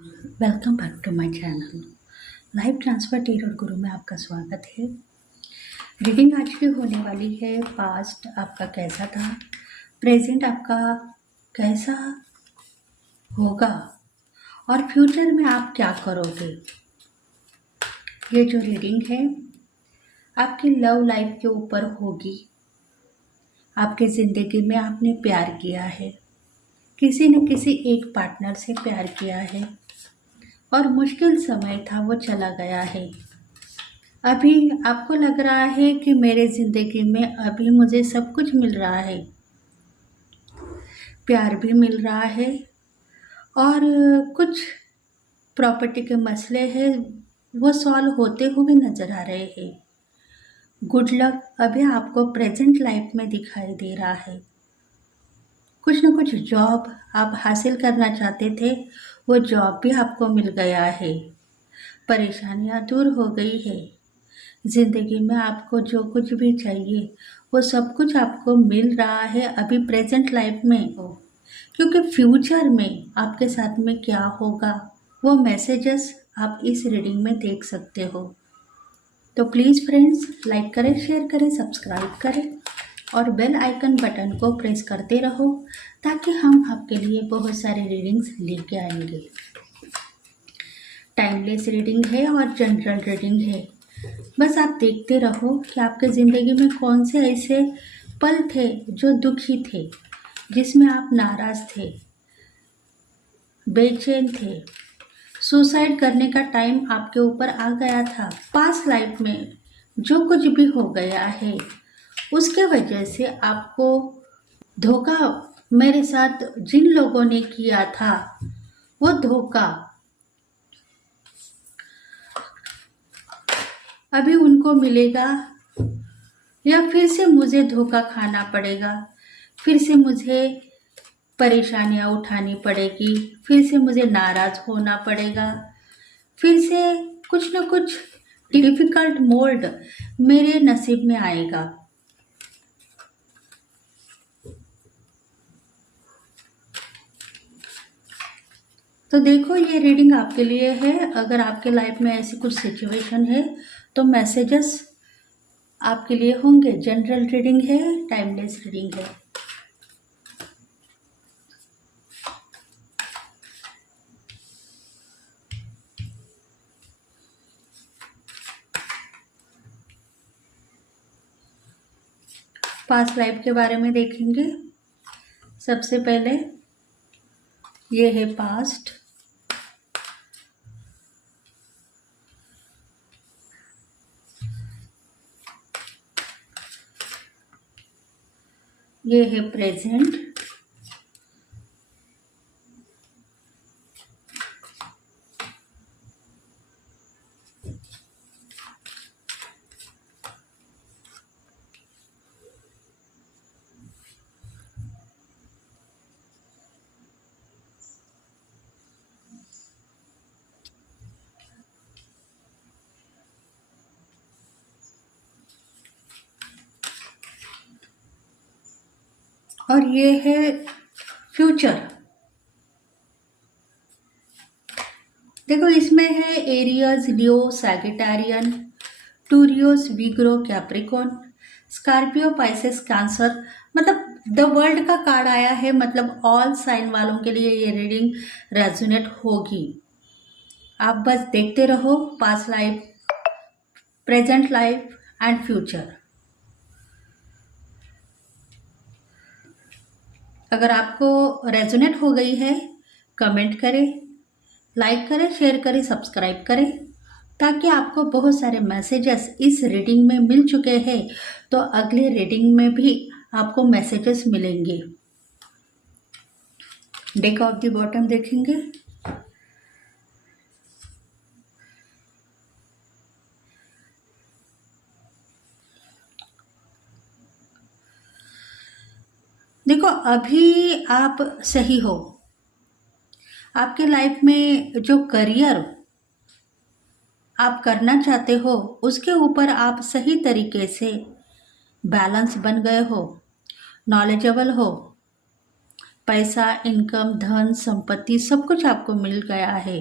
Welcome back to my channel live transfer terror guru में आपका स्वागत है। रीडिंग आज की होने वाली है। पास्ट आपका कैसा था, प्रेजेंट आपका कैसा होगा और फ्यूचर में आप क्या करोगे। ये जो रीडिंग है आपकी लव लाइफ के ऊपर होगी। आपकी ज़िंदगी में आपने प्यार किया है, किसी न किसी एक पार्टनर से प्यार किया है और मुश्किल समय था, वो चला गया है। अभी आपको लग रहा है कि मेरे ज़िंदगी में अभी मुझे सब कुछ मिल रहा है, प्यार भी मिल रहा है और कुछ प्रॉपर्टी के मसले हैं वो सॉल्व होते हुए नज़र आ रहे हैं। गुड लक अभी आपको प्रेजेंट लाइफ में दिखाई दे रहा है। कुछ न कुछ जॉब आप हासिल करना चाहते थे, वो जॉब भी आपको मिल गया है। परेशानियां दूर हो गई है। ज़िंदगी में आपको जो कुछ भी चाहिए वो सब कुछ आपको मिल रहा है अभी प्रेजेंट लाइफ में हो, क्योंकि फ्यूचर में आपके साथ में क्या होगा वो मैसेजेस आप इस रीडिंग में देख सकते हो। तो प्लीज़ फ्रेंड्स लाइक करें, शेयर करें, सब्सक्राइब करें और बेल आइकन बटन को प्रेस करते रहो ताकि हम आपके लिए बहुत सारे रीडिंग्स लेके आएंगे। टाइमलेस रीडिंग है और जनरल रीडिंग है। बस आप देखते रहो कि आपके ज़िंदगी में कौन से ऐसे पल थे जो दुखी थे, जिसमें आप नाराज़ थे, बेचैन थे, सुसाइड करने का टाइम आपके ऊपर आ गया था। पास्ट लाइफ में जो कुछ भी हो गया है उसके वजह से आपको धोखा मेरे साथ जिन लोगों ने किया था वो धोखा अभी उनको मिलेगा या फिर से मुझे धोखा खाना पड़ेगा, फिर से मुझे परेशानियां उठानी पड़ेगी, फिर से मुझे नाराज़ होना पड़ेगा, फिर से कुछ न कुछ डिफ़िकल्ट मोल्ड मेरे नसीब में आएगा। तो देखो ये रीडिंग आपके लिए है। अगर आपके लाइफ में ऐसी कुछ सिचुएशन है तो मैसेजेस आपके लिए होंगे। जनरल रीडिंग है, टाइमलेस रीडिंग है। पास्ट लाइफ के बारे में देखेंगे। सबसे पहले ये है पास्ट, ये है प्रेजेंट, और ये है फ्यूचर। देखो इसमें है एरियस, लियो, सैगिटारियन, टूरियोस, विग्रो, कैप्रिकॉन, स्कॉर्पियो, पाइसेस, कैंसर, मतलब द वर्ल्ड का कार्ड आया है। मतलब ऑल साइन वालों के लिए ये रीडिंग रेजोनेट होगी। आप बस देखते रहो past life, present life and future. अगर आपको रेजोनेट हो गई है कमेंट करें, लाइक करें, शेयर करें, सब्सक्राइब करें ताकि आपको बहुत सारे मैसेजेस इस रीडिंग में मिल चुके हैं तो अगले रीडिंग में भी आपको मैसेजेस मिलेंगे। डेक ऑफ द बॉटम देखेंगे। देखो अभी आप सही हो। आपके लाइफ में जो करियर आप करना चाहते हो उसके ऊपर आप सही तरीके से बैलेंस बन गए हो, नॉलेजेबल हो, पैसा, इनकम, धन, संपत्ति सब कुछ आपको मिल गया है।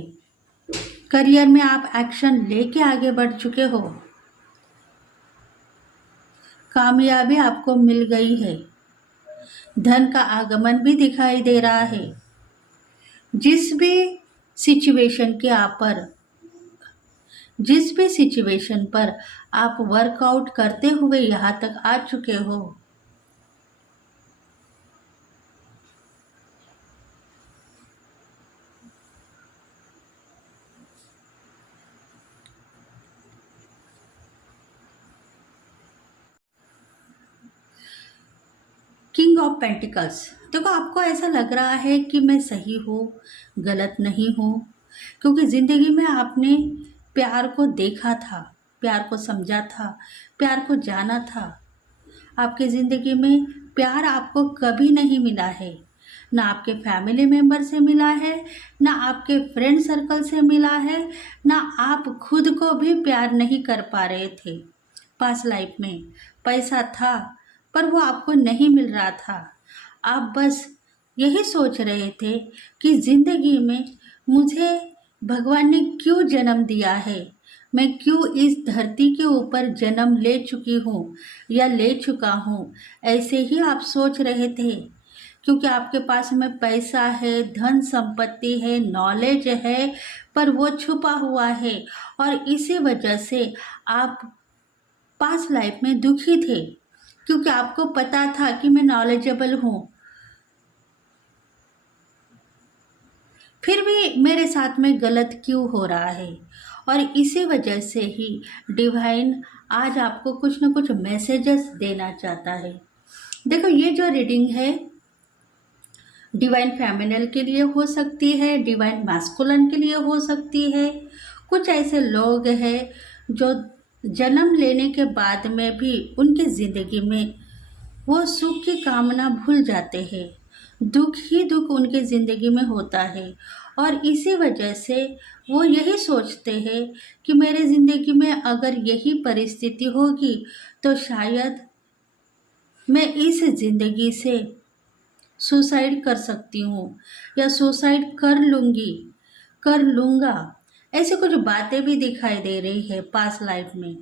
करियर में आप एक्शन लेके आगे बढ़ चुके हो। कामयाबी आपको मिल गई है। धन का आगमन भी दिखाई दे रहा है। जिस भी सिचुएशन पर आप वर्कआउट करते हुए यहाँ तक आ चुके हो, किंग ऑफ पेंटिकल्स। देखो, आपको ऐसा लग रहा है कि मैं सही हूँ, गलत नहीं हूँ, क्योंकि ज़िंदगी में आपने प्यार को देखा था, प्यार को समझा था, प्यार को जाना था। आपके ज़िंदगी में प्यार आपको कभी नहीं मिला है। ना आपके फैमिली मेम्बर से मिला है, ना आपके फ्रेंड सर्कल से मिला है, ना आप खुद को भी प्यार नहीं कर पा रहे थे। पास्ट लाइफ में पैसा था पर वो आपको नहीं मिल रहा था। आप बस यही सोच रहे थे कि ज़िंदगी में मुझे भगवान ने क्यों जन्म दिया है, मैं क्यों इस धरती के ऊपर जन्म ले चुकी हूँ या ले चुका हूँ। ऐसे ही आप सोच रहे थे, क्योंकि आपके पास में पैसा है, धन संपत्ति है, नॉलेज है, पर वो छुपा हुआ है। और इसी वजह से आप पास्ट लाइफ में दुखी थे, क्योंकि आपको पता था कि मैं नॉलेजेबल हूँ, फिर भी मेरे साथ में गलत क्यों हो रहा है। और इसी वजह से ही डिवाइन आज आपको कुछ न कुछ मैसेजेस देना चाहता है। देखो, ये जो रीडिंग है डिवाइन फेमिनल के लिए हो सकती है, डिवाइन मैस्कुलिन के लिए हो सकती है। कुछ ऐसे लोग हैं जो जन्म लेने के बाद में भी उनके ज़िंदगी में वो सुख की कामना भूल जाते हैं। दुख ही दुख उनके ज़िंदगी में होता है, और इसी वजह से वो यही सोचते हैं कि मेरे ज़िंदगी में अगर यही परिस्थिति होगी तो शायद मैं इस ज़िंदगी से सुसाइड कर सकती हूँ या सुसाइड कर लूँगा। ऐसे कुछ बातें भी दिखाई दे रही है पास्ट लाइफ में।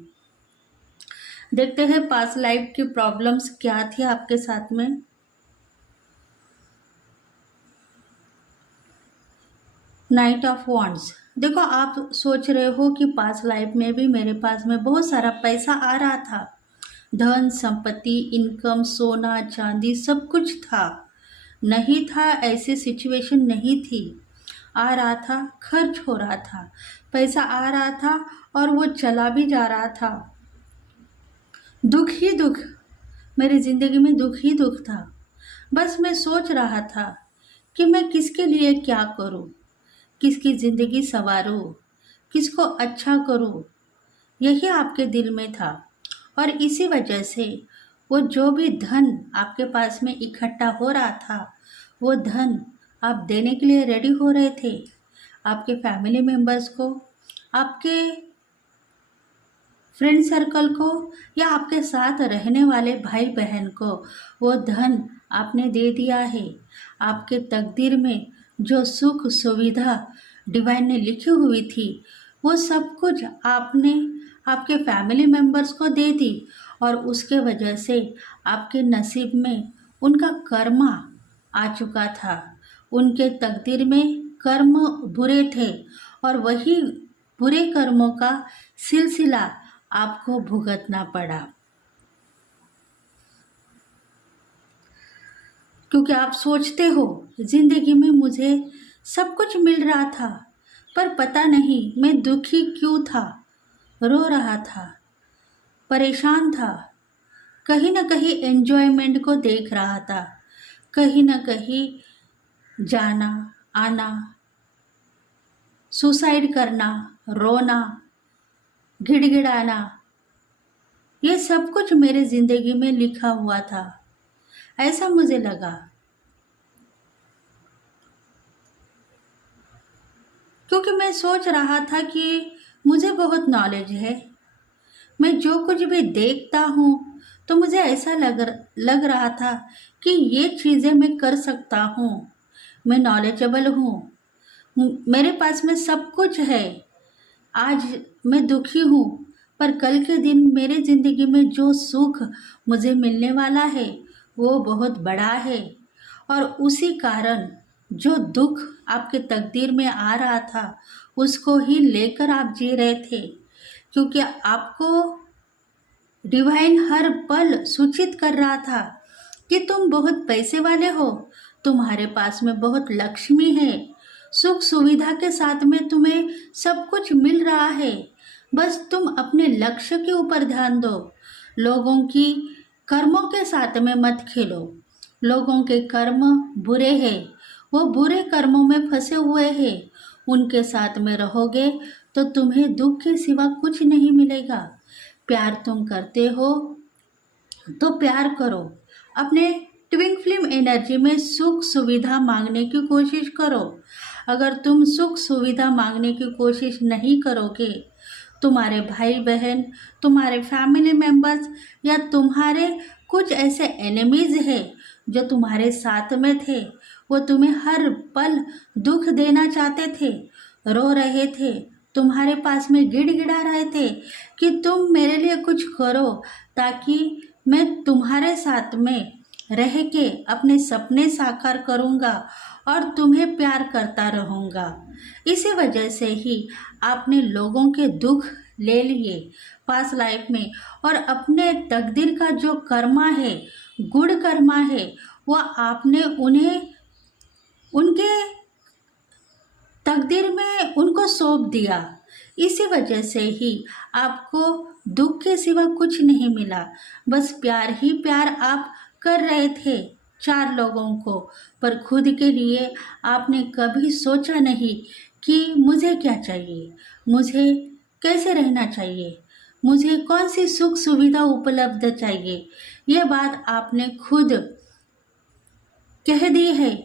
देखते हैं पास्ट लाइफ की प्रॉब्लम्स क्या थी आपके साथ में। Night of wands. देखो, आप सोच रहे हो कि पास्ट लाइफ में भी मेरे पास में बहुत सारा पैसा आ रहा था, धन संपत्ति, इनकम, सोना चांदी सब कुछ था। नहीं था ऐसी सिचुएशन नहीं थी, आ रहा था, खर्च हो रहा था, पैसा आ रहा था और वो चला भी जा रहा था। दुख ही दुख, मेरी ज़िंदगी में दुख ही दुख था। बस मैं सोच रहा था कि मैं किसके लिए क्या करूं, किसकी ज़िंदगी संवारूं, किसको अच्छा करूं, यही आपके दिल में था। और इसी वजह से वो जो भी धन आपके पास में इकट्ठा हो रहा था, वो धन आप देने के लिए रेडी हो रहे थे आपके फैमिली मेम्बर्स को, आपके फ्रेंड सर्कल को, या आपके साथ रहने वाले भाई बहन को। वो धन आपने दे दिया है। आपके तकदीर में जो सुख सुविधा डिवाइन ने लिखी हुई थी, वो सब कुछ आपने आपके फैमिली मेम्बर्स को दे दी, और उसके वजह से आपके नसीब में उनका कर्मा आ चुका था। उनके तकदीर में कर्म बुरे थे, और वही बुरे कर्मों का सिलसिला आपको भुगतना पड़ा, क्योंकि आप सोचते हो जिंदगी में मुझे सब कुछ मिल रहा था, पर पता नहीं मैं दुखी क्यों था, रो रहा था, परेशान था, कहीं ना कहीं एंजॉयमेंट को देख रहा था, कहीं ना कहीं जाना आना, सुसाइड करना, रोना, गिड़गिड़ाना, ये सब कुछ मेरे ज़िंदगी में लिखा हुआ था, ऐसा मुझे लगा। क्योंकि मैं सोच रहा था कि मुझे बहुत नॉलेज है, मैं जो कुछ भी देखता हूँ तो मुझे ऐसा लग रहा था कि ये चीज़ें मैं कर सकता हूँ, मैं नॉलेजेबल हूँ, मेरे पास में सब कुछ है। आज मैं दुखी हूँ, पर कल के दिन मेरे ज़िंदगी में जो सुख मुझे मिलने वाला है वो बहुत बड़ा है। और उसी कारण जो दुख आपके तकदीर में आ रहा था उसको ही लेकर आप जी रहे थे, क्योंकि आपको डिवाइन हर पल सूचित कर रहा था कि तुम बहुत पैसे वाले हो, तुम्हारे पास में बहुत लक्ष्मी है, सुख सुविधा के साथ में तुम्हें सब कुछ मिल रहा है। बस तुम अपने लक्ष्य के ऊपर ध्यान दो, लोगों की कर्मों के साथ में मत खेलो। लोगों के कर्म बुरे हैं, वो बुरे कर्मों में फंसे हुए हैं, उनके साथ में रहोगे तो तुम्हें दुख के सिवा कुछ नहीं मिलेगा। प्यार तुम करते हो तो प्यार करो, अपने ट्विन फ्लेम एनर्जी में सुख सुविधा मांगने की कोशिश करो। अगर तुम सुख सुविधा मांगने की कोशिश नहीं करोगे, तुम्हारे भाई बहन, तुम्हारे फैमिली मेंबर्स या तुम्हारे कुछ ऐसे एनिमीज हैं जो तुम्हारे साथ में थे, वो तुम्हें हर पल दुख देना चाहते थे, रो रहे थे, तुम्हारे पास में गिड़गिड़ा रहे थे कि तुम मेरे लिए कुछ करो ताकि मैं तुम्हारे साथ में रह के अपने सपने साकार करूँगा और तुम्हें प्यार करता रहूँगा। इसी वजह से ही आपने लोगों के दुख ले लिए पास्ट लाइफ में, और अपने तकदीर का जो कर्मा है, गुड कर्मा है, वो आपने उन्हें उनके तकदीर में उनको सौंप दिया। इसी वजह से ही आपको दुख के सिवा कुछ नहीं मिला, बस प्यार ही प्यार आप कर रहे थे चार लोगों को, पर खुद के लिए आपने कभी सोचा नहीं कि मुझे क्या चाहिए, मुझे कैसे रहना चाहिए, मुझे कौन सी सुख सुविधा उपलब्ध चाहिए। ये बात आपने खुद कह दी है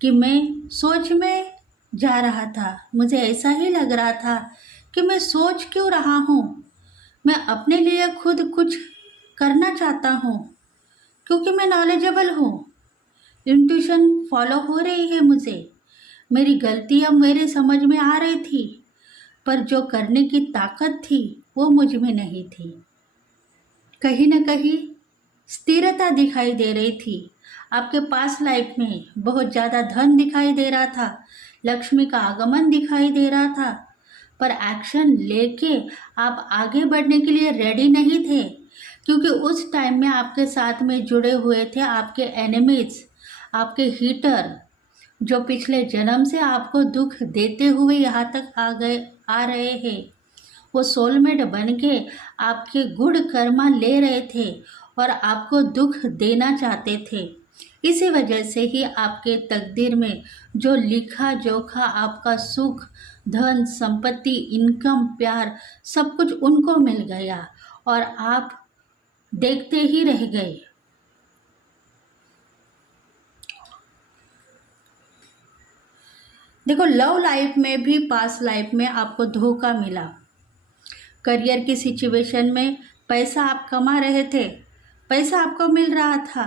कि मैं सोच में जा रहा था, मुझे ऐसा ही लग रहा था कि मैं सोच क्यों रहा हूँ, मैं अपने लिए खुद कुछ करना चाहता हूँ, क्योंकि मैं नॉलेजेबल हूँ, इंट्यूशन फॉलो हो रही है मुझे, मेरी गलतियाँ मेरे समझ में आ रही थी, पर जो करने की ताकत थी वो मुझ में नहीं थी। कहीं न कहीं स्थिरता दिखाई दे रही थी, आपके पास लाइफ में बहुत ज़्यादा धन दिखाई दे रहा था, लक्ष्मी का आगमन दिखाई दे रहा था, पर एक्शन लेके आप आगे बढ़ने के लिए रेडी नहीं थे, क्योंकि उस टाइम में आपके साथ में जुड़े हुए थे आपके एनिमीज, आपके हीटर, जो पिछले जन्म से आपको दुख देते हुए यहाँ तक आ रहे हैं। वो सोलमेट बन के आपके गुड कर्मा ले रहे थे और आपको दुख देना चाहते थे। इसी वजह से ही आपके तकदीर में जो लिखा जोखा आपका सुख, धन, संपत्ति, इनकम, प्यार, सब कुछ उनको मिल गया और आप देखते ही रह गए। देखो, लव लाइफ में भी पास्ट लाइफ में आपको धोखा मिला, करियर की सिचुएशन में पैसा आप कमा रहे थे, पैसा आपको मिल रहा था,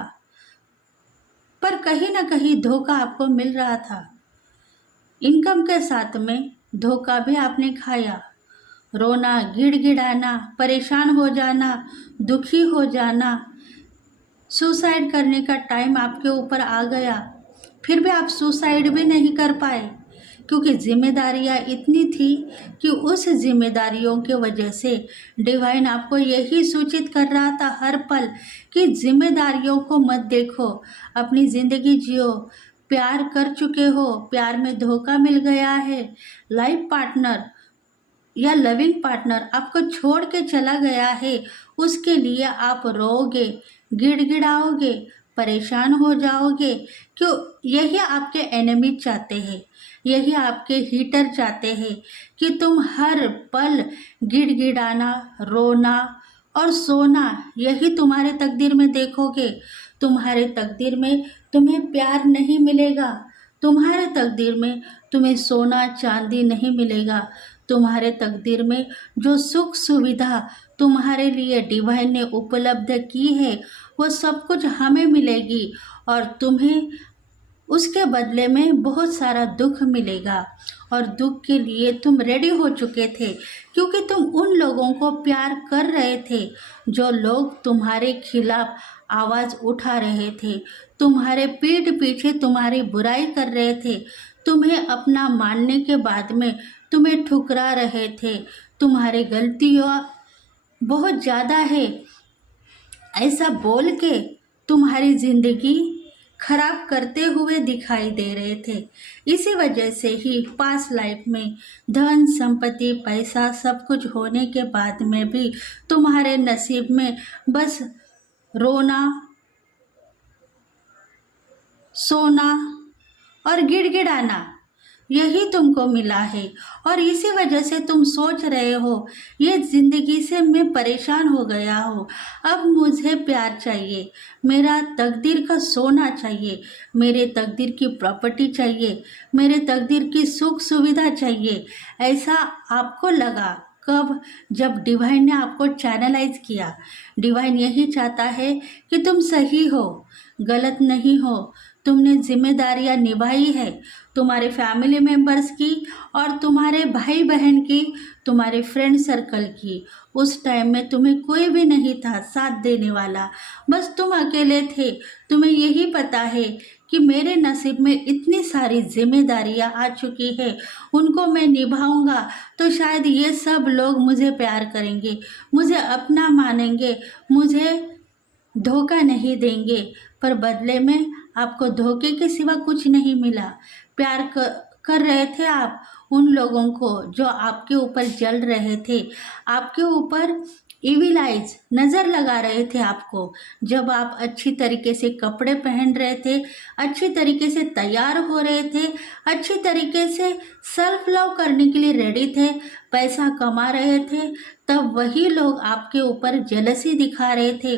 पर कहीं ना कहीं धोखा आपको मिल रहा था। इनकम के साथ में धोखा भी आपने खाया, रोना, गिड़गिड़ाना, परेशान हो जाना, दुखी हो जाना, सुसाइड करने का टाइम आपके ऊपर आ गया, फिर भी आप सुसाइड भी नहीं कर पाए, क्योंकि जिम्मेदारियां इतनी थी कि उस जिम्मेदारियों की वजह से डिवाइन आपको यही सूचित कर रहा था हर पल कि जिम्मेदारियों को मत देखो, अपनी ज़िंदगी जियो। प्यार कर चुके हो, प्यार में धोखा मिल गया है, लाइफ पार्टनर या लविंग पार्टनर आपको छोड़ के चला गया है, उसके लिए आप रोओगे, गिड़गिड़ाओगे, परेशान हो जाओगे। क्यों? यही आपके एनिमी चाहते हैं, यही आपके हीटर चाहते हैं कि तुम हर पल गिड़गिड़ाना, रोना और सोना, यही तुम्हारे तकदीर में देखोगे। तुम्हारे तकदीर में तुम्हें प्यार नहीं मिलेगा, तुम्हारे तकदीर में तुम्हें सोना चांदी नहीं मिलेगा, तुम्हारे तकदीर में जो सुख सुविधा तुम्हारे लिए डिवाइन ने उपलब्ध की है वो सब कुछ हमें मिलेगी, और तुम्हें उसके बदले में बहुत सारा दुख मिलेगा। और दुख के लिए तुम रेडी हो चुके थे, क्योंकि तुम उन लोगों को प्यार कर रहे थे जो लोग तुम्हारे खिलाफ आवाज़ उठा रहे थे, तुम्हारे पीठ पीछे तुम्हारी बुराई कर रहे थे, तुम्हें अपना मानने के बाद में तुम्हें ठुकरा रहे थे, तुम्हारी गलतियाँ बहुत ज़्यादा है ऐसा बोल के तुम्हारी ज़िंदगी खराब करते हुए दिखाई दे रहे थे। इसी वजह से ही पास्ट लाइफ में धन संपत्ति पैसा सब कुछ होने के बाद में भी तुम्हारे नसीब में बस रोना, सोना और गिड़गिड़ाना यही तुमको मिला है। और इसी वजह से तुम सोच रहे हो ये ज़िंदगी से मैं परेशान हो गया हूँ, अब मुझे प्यार चाहिए, मेरा तकदीर का सोना चाहिए, मेरे तकदीर की प्रॉपर्टी चाहिए, मेरे तकदीर की सुख सुविधा चाहिए। ऐसा आपको लगा कब? जब डिवाइन ने आपको चैनलाइज किया। डिवाइन यही चाहता है कि तुम सही हो, गलत नहीं हो, तुमने जिम्मेदारियां निभाई है, तुम्हारे फैमिली मेंबर्स की और तुम्हारे भाई बहन की, तुम्हारे फ्रेंड सर्कल की। उस टाइम में तुम्हें कोई भी नहीं था साथ देने वाला, बस तुम अकेले थे। तुम्हें यही पता है कि मेरे नसीब में इतनी सारी जिम्मेदारियां आ चुकी है, उनको मैं निभाऊंगा तो शायद ये सब लोग मुझे प्यार करेंगे, मुझे अपना मानेंगे, मुझे धोखा नहीं देंगे। पर बदले में आपको धोखे के सिवा कुछ नहीं मिला। प्यार कर रहे थे आप उन लोगों को जो आपके ऊपर जल रहे थे, आपके ऊपर इविल आइज नज़र लगा रहे थे आपको। जब आप अच्छी तरीके से कपड़े पहन रहे थे, अच्छी तरीके से तैयार हो रहे थे, अच्छी तरीके से सेल्फ लव करने के लिए रेडी थे, पैसा कमा रहे थे, तब वही लोग आपके ऊपर जेलसी दिखा रहे थे।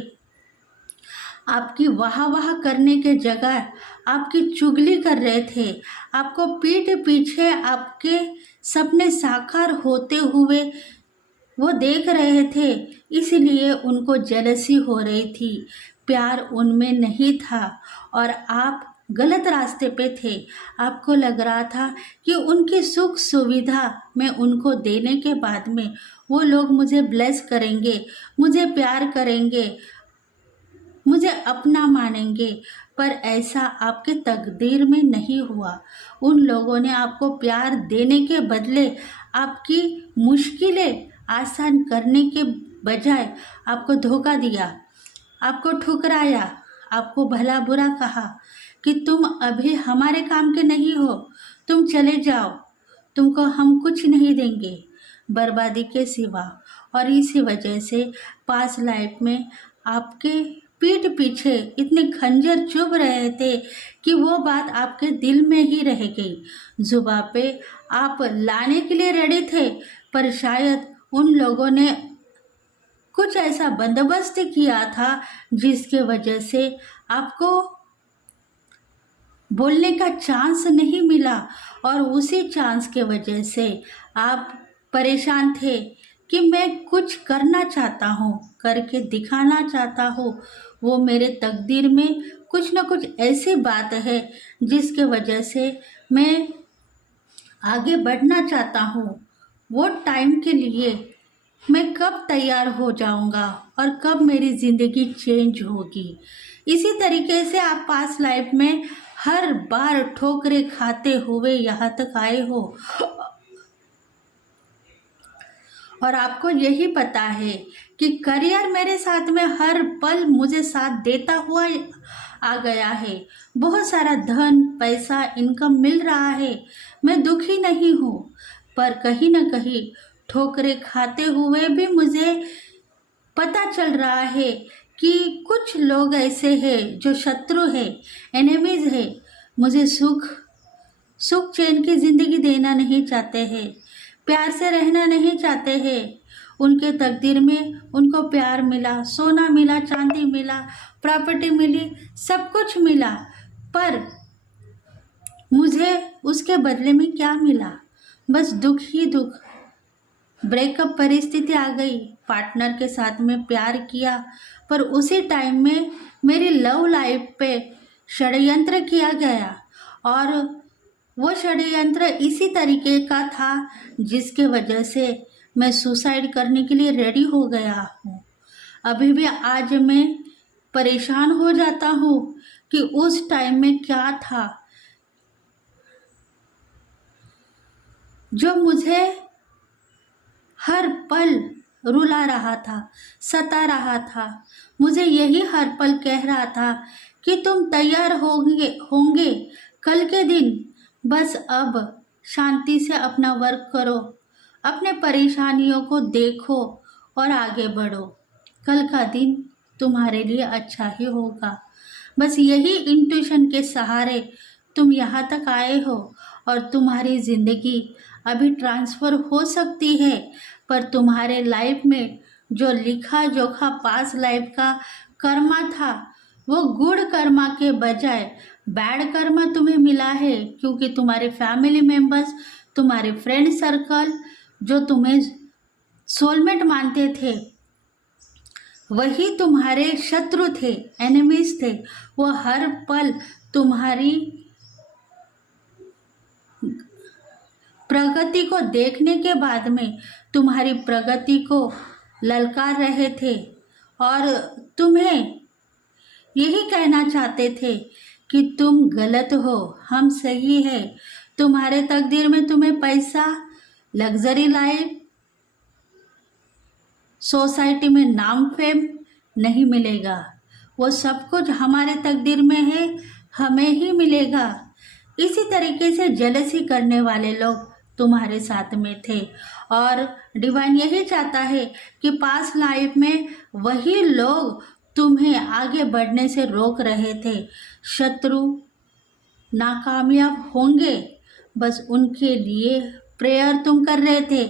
आपकी वाह वाह करने के जगह आपकी चुगली कर रहे थे, आपको पीठ पीछे आपके सपने साकार होते हुए वो देख रहे थे, इसलिए उनको जेलसी हो रही थी। प्यार उनमें नहीं था और आप गलत रास्ते पे थे। आपको लग रहा था कि उनकी सुख सुविधा में उनको देने के बाद में वो लोग मुझे ब्लेस करेंगे, मुझे प्यार करेंगे, मुझे अपना मानेंगे। पर ऐसा आपके तकदीर में नहीं हुआ। उन लोगों ने आपको प्यार देने के बदले आपकी मुश्किलें आसान करने के बजाय आपको धोखा दिया, आपको ठुकराया, आपको भला बुरा कहा कि तुम अभी हमारे काम के नहीं हो, तुम चले जाओ, तुमको हम कुछ नहीं देंगे बर्बादी के सिवा। और इसी वजह से पास्ट लाइफ में आपके पीठ पीछे इतने खंजर चुभ रहे थे कि वो बात आपके दिल में ही रह गई। जुबां पे आप लाने के लिए रेडी थे, पर शायद उन लोगों ने कुछ ऐसा बंदोबस्त किया था जिसके वजह से आपको बोलने का चांस नहीं मिला, और उसी चांस के वजह से आप परेशान थे कि मैं कुछ करना चाहता हूँ, करके दिखाना चाहता हूँ, वो मेरे तकदीर में कुछ ना कुछ ऐसी बात है जिसके वजह से मैं आगे बढ़ना चाहता हूँ। वो टाइम के लिए मैं कब तैयार हो जाऊँगा और कब मेरी ज़िंदगी चेंज होगी। इसी तरीके से आप पास्ट लाइफ में हर बार ठोकरें खाते हुए यहाँ तक आए हो, और आपको यही पता है कि करियर मेरे साथ में हर पल मुझे साथ देता हुआ आ गया है, बहुत सारा धन पैसा इनकम मिल रहा है, मैं दुखी नहीं हूँ। पर कहीं ना कहीं ठोकरें खाते हुए भी मुझे पता चल रहा है कि कुछ लोग ऐसे हैं जो शत्रु है, एनिमीज है, मुझे सुख चैन की ज़िंदगी देना नहीं चाहते हैं, प्यार से रहना नहीं चाहते हैं। उनके तकदीर में उनको प्यार मिला, सोना मिला, चांदी मिला, प्रॉपर्टी मिली, सब कुछ मिला, पर मुझे उसके बदले में क्या मिला? बस दुख ही दुख, ब्रेकअप परिस्थिति आ गई, पार्टनर के साथ में प्यार किया, पर उसी टाइम में मेरी लव लाइफ पे षड्यंत्र किया गया और वो षड्यंत्र इसी तरीके का था जिसके वजह से मैं सुसाइड करने के लिए रेडी हो गया हूँ। अभी भी आज मैं परेशान हो जाता हूँ कि उस टाइम में क्या था जो मुझे हर पल रुला रहा था, सता रहा था। मुझे यही हर पल कह रहा था कि तुम तैयार होंगे कल के दिन, बस अब शांति से अपना वर्क करो, अपने परेशानियों को देखो और आगे बढ़ो। कल का दिन तुम्हारे लिए अच्छा ही होगा। बस यही इंट्यूशन के सहारे तुम यहाँ तक आए हो और तुम्हारी ज़िंदगी अभी ट्रांसफ़र हो सकती है, पर तुम्हारे लाइफ में जो लिखा जोखा पास लाइफ का कर्मा था, वो गुड कर्मा के बजाय बैड कर्मा तुम्हें मिला है, क्योंकि तुम्हारे फैमिली मेंबर्स, तुम्हारे फ्रेंड सर्कल जो तुम्हें सोलमेट मानते थे, वही तुम्हारे शत्रु थे, एनिमीज थे। वो हर पल तुम्हारी प्रगति को देखने के बाद में तुम्हारी प्रगति को ललकार रहे थे और तुम्हें यही कहना चाहते थे कि तुम गलत हो, हम सही है। तुम्हारे तकदीर में तुम्हें पैसा, लग्जरी लाइफ, सोसाइटी में नाम फेम नहीं मिलेगा। वो सब कुछ हमारे तकदीर में है, हमें ही मिलेगा। इसी तरीके से जेलसी करने वाले लोग तुम्हारे साथ में थे और डिवाइन यही चाहता है कि पास लाइफ में वही लोग तुम्हें आगे बढ़ने से रोक रहे थे। शत्रु नाकामयाब होंगे, बस उनके लिए प्रेयर तुम कर रहे थे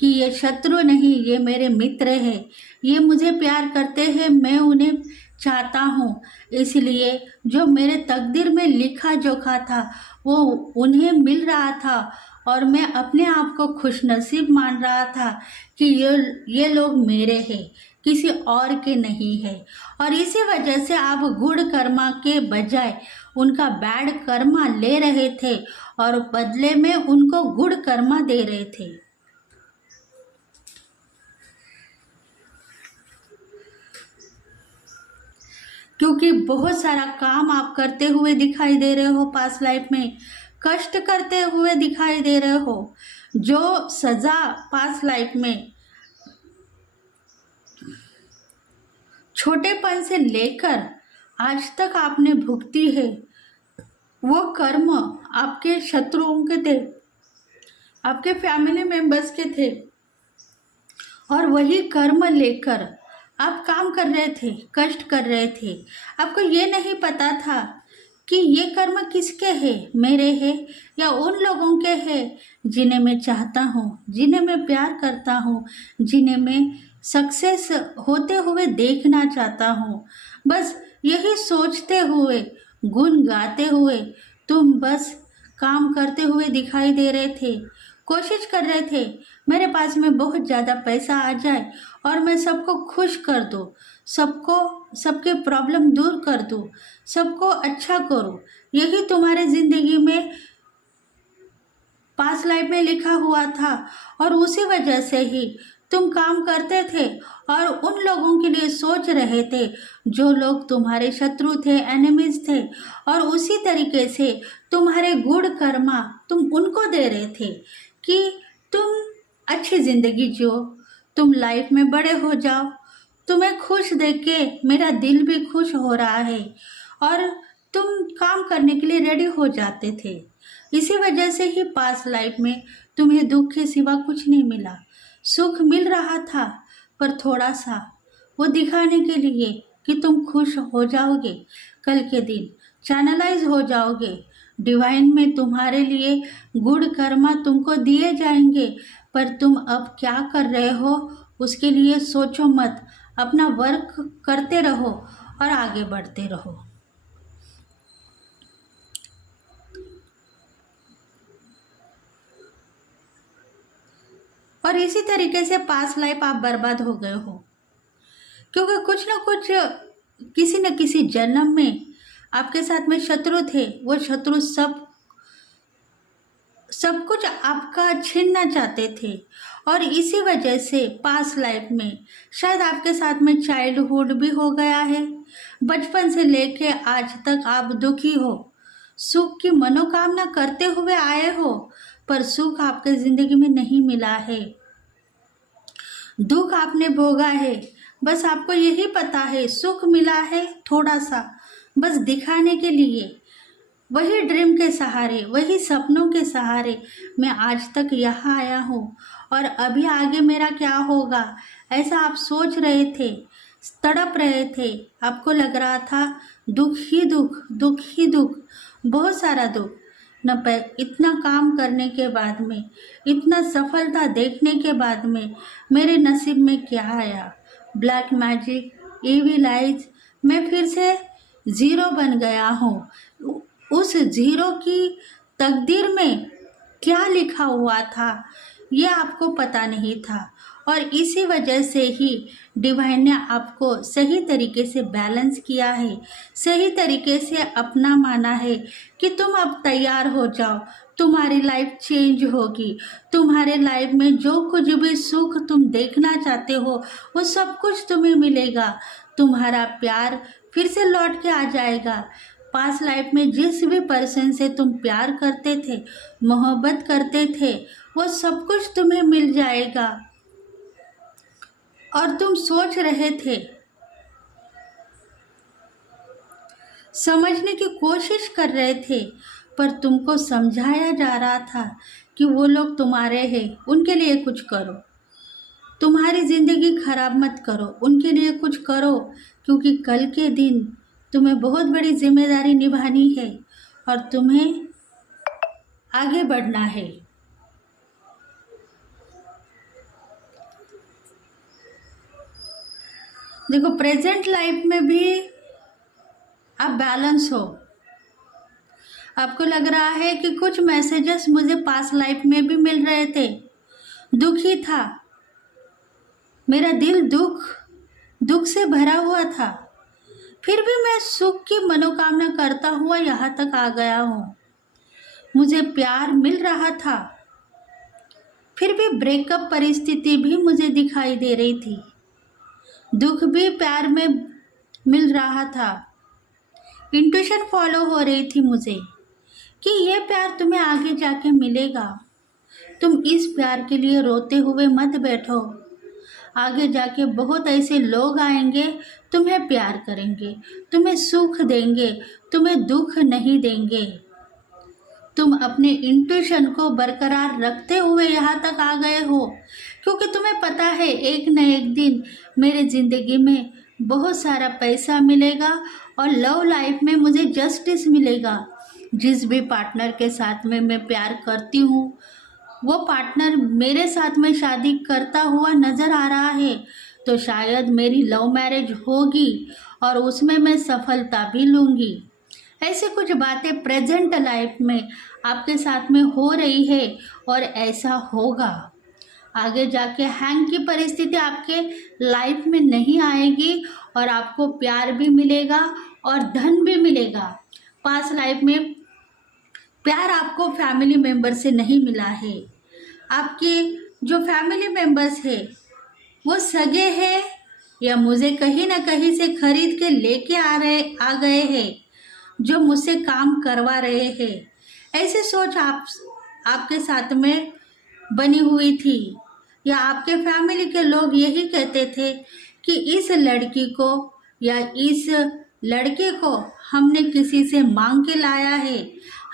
कि ये शत्रु नहीं, ये मेरे मित्र हैं, ये मुझे प्यार करते हैं, मैं उन्हें चाहता हूँ। इसलिए जो मेरे तकदीर में लिखा जोखा था वो उन्हें मिल रहा था और मैं अपने आप को खुशनसीब मान रहा था कि ये लोग मेरे हैं, किसी और के नहीं है। और इसी वजह से आप गुड कर्मा के बजाय उनका बैड कर्मा ले रहे थे और बदले में उनको गुड कर्मा दे रहे थे। क्योंकि बहुत सारा काम आप करते हुए दिखाई दे रहे हो, पास लाइफ में कष्ट करते हुए दिखाई दे रहे हो। जो सजा पास लाइफ में छोटेपन से लेकर आज तक आपने भुगती है, वो कर्म आपके शत्रुओं के थे, आपके फैमिली मेंबर्स के थे और वही कर्म लेकर आप काम कर रहे थे, कष्ट कर रहे थे। आपको ये नहीं पता था कि ये कर्म किसके हैं, मेरे हैं या उन लोगों के हैं जिन्हें मैं चाहता हूँ, जिन्हें मैं प्यार करता हूँ, जिन्हें मैं सक्सेस होते हुए देखना चाहता हूँ। बस यही सोचते हुए, गुन गाते हुए तुम बस काम करते हुए दिखाई दे रहे थे, कोशिश कर रहे थे मेरे पास में बहुत ज़्यादा पैसा आ जाए और मैं सबको खुश कर दूँ, सबके प्रॉब्लम दूर कर दूँ, सबको अच्छा करूँ। यही तुम्हारे ज़िंदगी में पास्ट लाइफ में लिखा हुआ था और उसी वजह से ही तुम काम करते थे और उन लोगों के लिए सोच रहे थे जो लोग तुम्हारे शत्रु थे, एनिमीज थे, और उसी तरीके से तुम्हारे गुड कर्मा तुम उनको दे रहे थे कि तुम अच्छी ज़िंदगी जियो, तुम लाइफ में बड़े हो जाओ। तुम्हें खुश देख के मेरा दिल भी खुश हो रहा है और तुम काम करने के लिए रेडी हो जाते थे। इसी वजह से ही पास्ट लाइफ में तुम्हें दुख के सिवा कुछ नहीं मिला। सुख मिल रहा था पर थोड़ा सा, वो दिखाने के लिए कि तुम खुश हो जाओगे, कल के दिन चैनलाइज हो जाओगे, डिवाइन में तुम्हारे लिए गुड कर्मा तुमको दिए जाएंगे। पर तुम अब क्या कर रहे हो उसके लिए सोचो मत, अपना वर्क करते रहो और आगे बढ़ते रहो। और इसी तरीके से पास्ट लाइफ आप बर्बाद हो गए हो, क्योंकि कुछ ना कुछ किसी न किसी जन्म में आपके साथ में शत्रु थे। वो शत्रु सब कुछ आपका छीनना चाहते थे, और इसी वजह से पास्ट लाइफ में शायद आपके साथ में चाइल्डहुड भी हो गया है। बचपन से लेके आज तक आप दुखी हो, सुख की मनोकामना करते हुए आए हो, पर सुख आपके ज़िंदगी में नहीं मिला है। दुख आपने भोगा है, बस आपको यही पता है सुख मिला है थोड़ा सा, बस दिखाने के लिए। वही ड्रीम के सहारे, वही सपनों के सहारे मैं आज तक यहाँ आया हूँ, और अभी आगे मेरा क्या होगा ऐसा आप सोच रहे थे, तड़प रहे थे। आपको लग रहा था दुख ही दुख, दुख ही दुख, बहुत सारा दुख। इतना काम करने के बाद में, इतना सफलता देखने के बाद में मेरे नसीब में क्या आया? ब्लैक मैजिक, इविल आइज, मैं फिर से ज़ीरो बन गया हूँ। उस ज़ीरो की तकदीर में क्या लिखा हुआ था ये आपको पता नहीं था, और इसी वजह से ही डिवाइन ने आपको सही तरीके से बैलेंस किया है, सही तरीके से अपना माना है कि तुम अब तैयार हो जाओ, तुम्हारी लाइफ चेंज होगी। तुम्हारे लाइफ में जो कुछ भी सुख तुम देखना चाहते हो वो सब कुछ तुम्हें मिलेगा। तुम्हारा प्यार फिर से लौट के आ जाएगा। पास्ट लाइफ में जिस भी पर्सन से तुम प्यार करते थे, मोहब्बत करते थे, वो सब कुछ तुम्हें मिल जाएगा। और तुम सोच रहे थे, समझने की कोशिश कर रहे थे, पर तुमको समझाया जा रहा था कि वो लोग तुम्हारे हैं, उनके लिए कुछ करो, तुम्हारी ज़िंदगी खराब मत करो, उनके लिए कुछ करो, क्योंकि कल के दिन तुम्हें बहुत बड़ी जिम्मेदारी निभानी है और तुम्हें आगे बढ़ना है। देखो, प्रेजेंट लाइफ में भी आप बैलेंस हो। आपको लग रहा है कि कुछ मैसेजेस मुझे पास्ट लाइफ में भी मिल रहे थे, दुखी था, मेरा दिल दुख से भरा हुआ था, फिर भी मैं सुख की मनोकामना करता हुआ यहाँ तक आ गया हूँ। मुझे प्यार मिल रहा था, फिर भी ब्रेकअप परिस्थिति भी मुझे दिखाई दे रही थी, दुख भी प्यार में मिल रहा था। इंट्यूशन फॉलो हो रही थी मुझे कि ये प्यार तुम्हें आगे जाके मिलेगा। तुम इस प्यार के लिए रोते हुए मत बैठो, आगे जाके बहुत ऐसे लोग आएंगे, तुम्हें प्यार करेंगे, तुम्हें सुख देंगे, तुम्हें दुख नहीं देंगे। तुम अपने इंट्यूशन को बरकरार रखते हुए यहाँ तक आ गए हो, क्योंकि तुम्हें पता है एक न एक दिन मेरे ज़िंदगी में बहुत सारा पैसा मिलेगा और लव लाइफ में मुझे जस्टिस मिलेगा। जिस भी पार्टनर के साथ में मैं प्यार करती हूँ वो पार्टनर मेरे साथ में शादी करता हुआ नज़र आ रहा है, तो शायद मेरी लव मैरिज होगी और उसमें मैं सफलता भी लूँगी। ऐसे कुछ बातें प्रेजेंट लाइफ में आपके साथ में हो रही है और ऐसा होगा। आगे जाके हैंग की परिस्थिति आपके लाइफ में नहीं आएगी और आपको प्यार भी मिलेगा और धन भी मिलेगा। पास्ट लाइफ में प्यार आपको फैमिली मेंबर से नहीं मिला है। आपके जो फैमिली मेंबर्स है वो सगे हैं या मुझे कहीं ना कहीं से खरीद के लेके आ गए हैं, जो मुझसे काम करवा रहे हैं। ऐसे सोच आपके साथ में बनी हुई थी, या आपके फैमिली के लोग यही कहते थे कि इस लड़की को या इस लड़के को हमने किसी से मांग के लाया है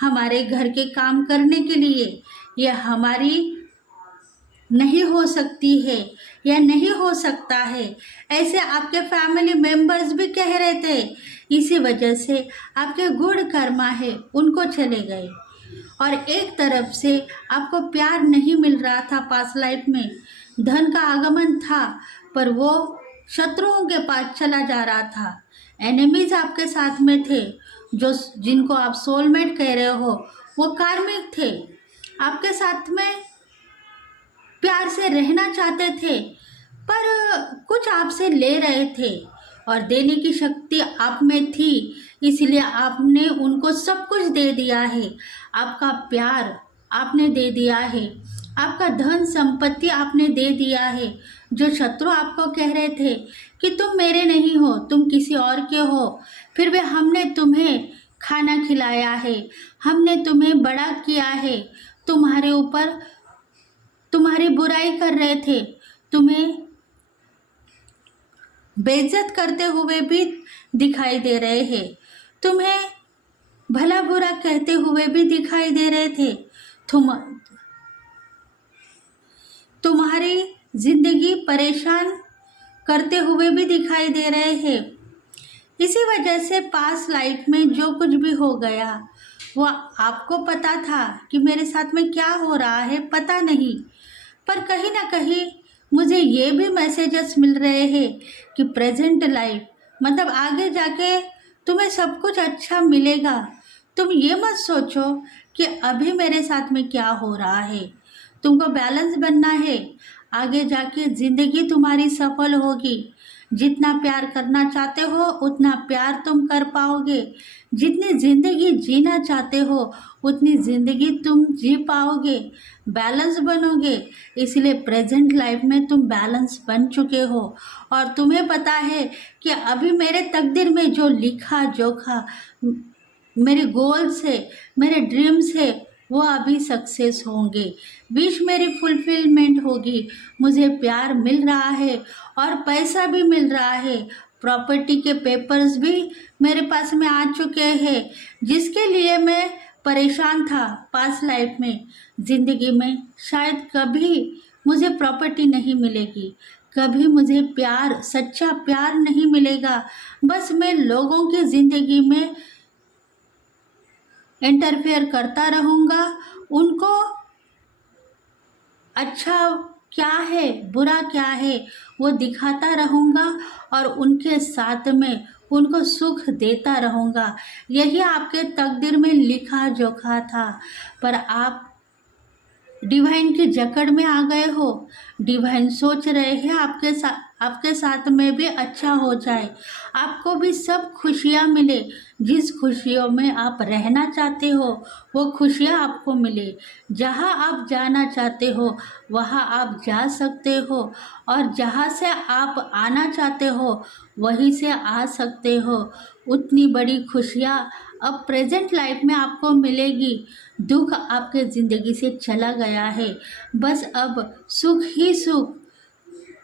हमारे घर के काम करने के लिए, यह हमारी नहीं हो सकती है या नहीं हो सकता है। ऐसे आपके फैमिली मेंबर्स भी कह रहे थे। इसी वजह से आपके गुड कर्मा है उनको चले गए, और एक तरफ से आपको प्यार नहीं मिल रहा था। पास्ट लाइफ में धन का आगमन था, पर वो शत्रुओं के पास चला जा रहा था। एनिमीज आपके साथ में थे, जिनको आप सोलमेट कह रहे हो, वो कार्मिक थे। आपके साथ में प्यार से रहना चाहते थे, पर कुछ आपसे ले रहे थे और देने की शक्ति आप में थी, इसलिए आपने उनको सब कुछ दे दिया है। आपका प्यार आपने दे दिया है, आपका धन संपत्ति आपने दे दिया है। जो शत्रु आपको कह रहे थे कि तुम मेरे नहीं हो, तुम किसी और के हो, फिर भी हमने तुम्हें खाना खिलाया है, हमने तुम्हें बड़ा किया है। तुम्हारे ऊपर तुम्हारी बुराई कर रहे थे, तुम्हें बेइज्जत करते हुए भी दिखाई दे रहे हैं, तुम्हें भला बुरा कहते हुए भी दिखाई दे रहे थे। तुम्हारी जिंदगी परेशान करते हुए भी दिखाई दे रहे हैं। इसी वजह से पास लाइफ में जो कुछ भी हो गया वो आपको पता था कि मेरे साथ में क्या हो रहा है, पता नहीं, पर कहीं ना कहीं मुझे ये भी मैसेजेस मिल रहे हैं कि प्रेजेंट लाइफ मतलब आगे जाके तुम्हें सब कुछ अच्छा मिलेगा। तुम ये मत सोचो कि अभी मेरे साथ में क्या हो रहा है। तुमको बैलेंस बनना है, आगे जाके ज़िंदगी तुम्हारी सफल होगी। जितना प्यार करना चाहते हो उतना प्यार तुम कर पाओगे, जितनी ज़िंदगी जीना चाहते हो उतनी ज़िंदगी तुम जी पाओगे, बैलेंस बनोगे। इसलिए प्रेजेंट लाइफ में तुम बैलेंस बन चुके हो और तुम्हें पता है कि अभी मेरे तकदीर में जो लिखा जोखा मेरे गोल्स है, मेरे ड्रीम्स है, वो अभी सक्सेस होंगे, विश मेरी फुलफिलमेंट होगी। मुझे प्यार मिल रहा है और पैसा भी मिल रहा है, प्रॉपर्टी के पेपर्स भी मेरे पास में आ चुके हैं। जिसके लिए मैं परेशान था पास लाइफ में, ज़िंदगी में शायद कभी मुझे प्रॉपर्टी नहीं मिलेगी, कभी मुझे प्यार, सच्चा प्यार नहीं मिलेगा। बस मैं लोगों की ज़िंदगी में इंटरफेयर करता रहूँगा, उनको अच्छा क्या है बुरा क्या है वो दिखाता रहूँगा और उनके साथ में उनको सुख देता रहूँगा। यही आपके तकदीर में लिखा जोखा था, पर आप डिवाइन की जकड़ में आ गए हो। डिवाइन सोच रहे हैं आपके साथ में भी अच्छा हो जाए, आपको भी सब खुशियाँ मिले। जिस खुशियों में आप रहना चाहते हो वो खुशियाँ आपको मिले। जहाँ आप जाना चाहते हो वहाँ आप जा सकते हो और जहाँ से आप आना चाहते हो वहीं से आ सकते हो। उतनी बड़ी खुशियाँ अब प्रेजेंट लाइफ में आपको मिलेगी। दुख आपके ज़िंदगी से चला गया है, बस अब सुख ही सुख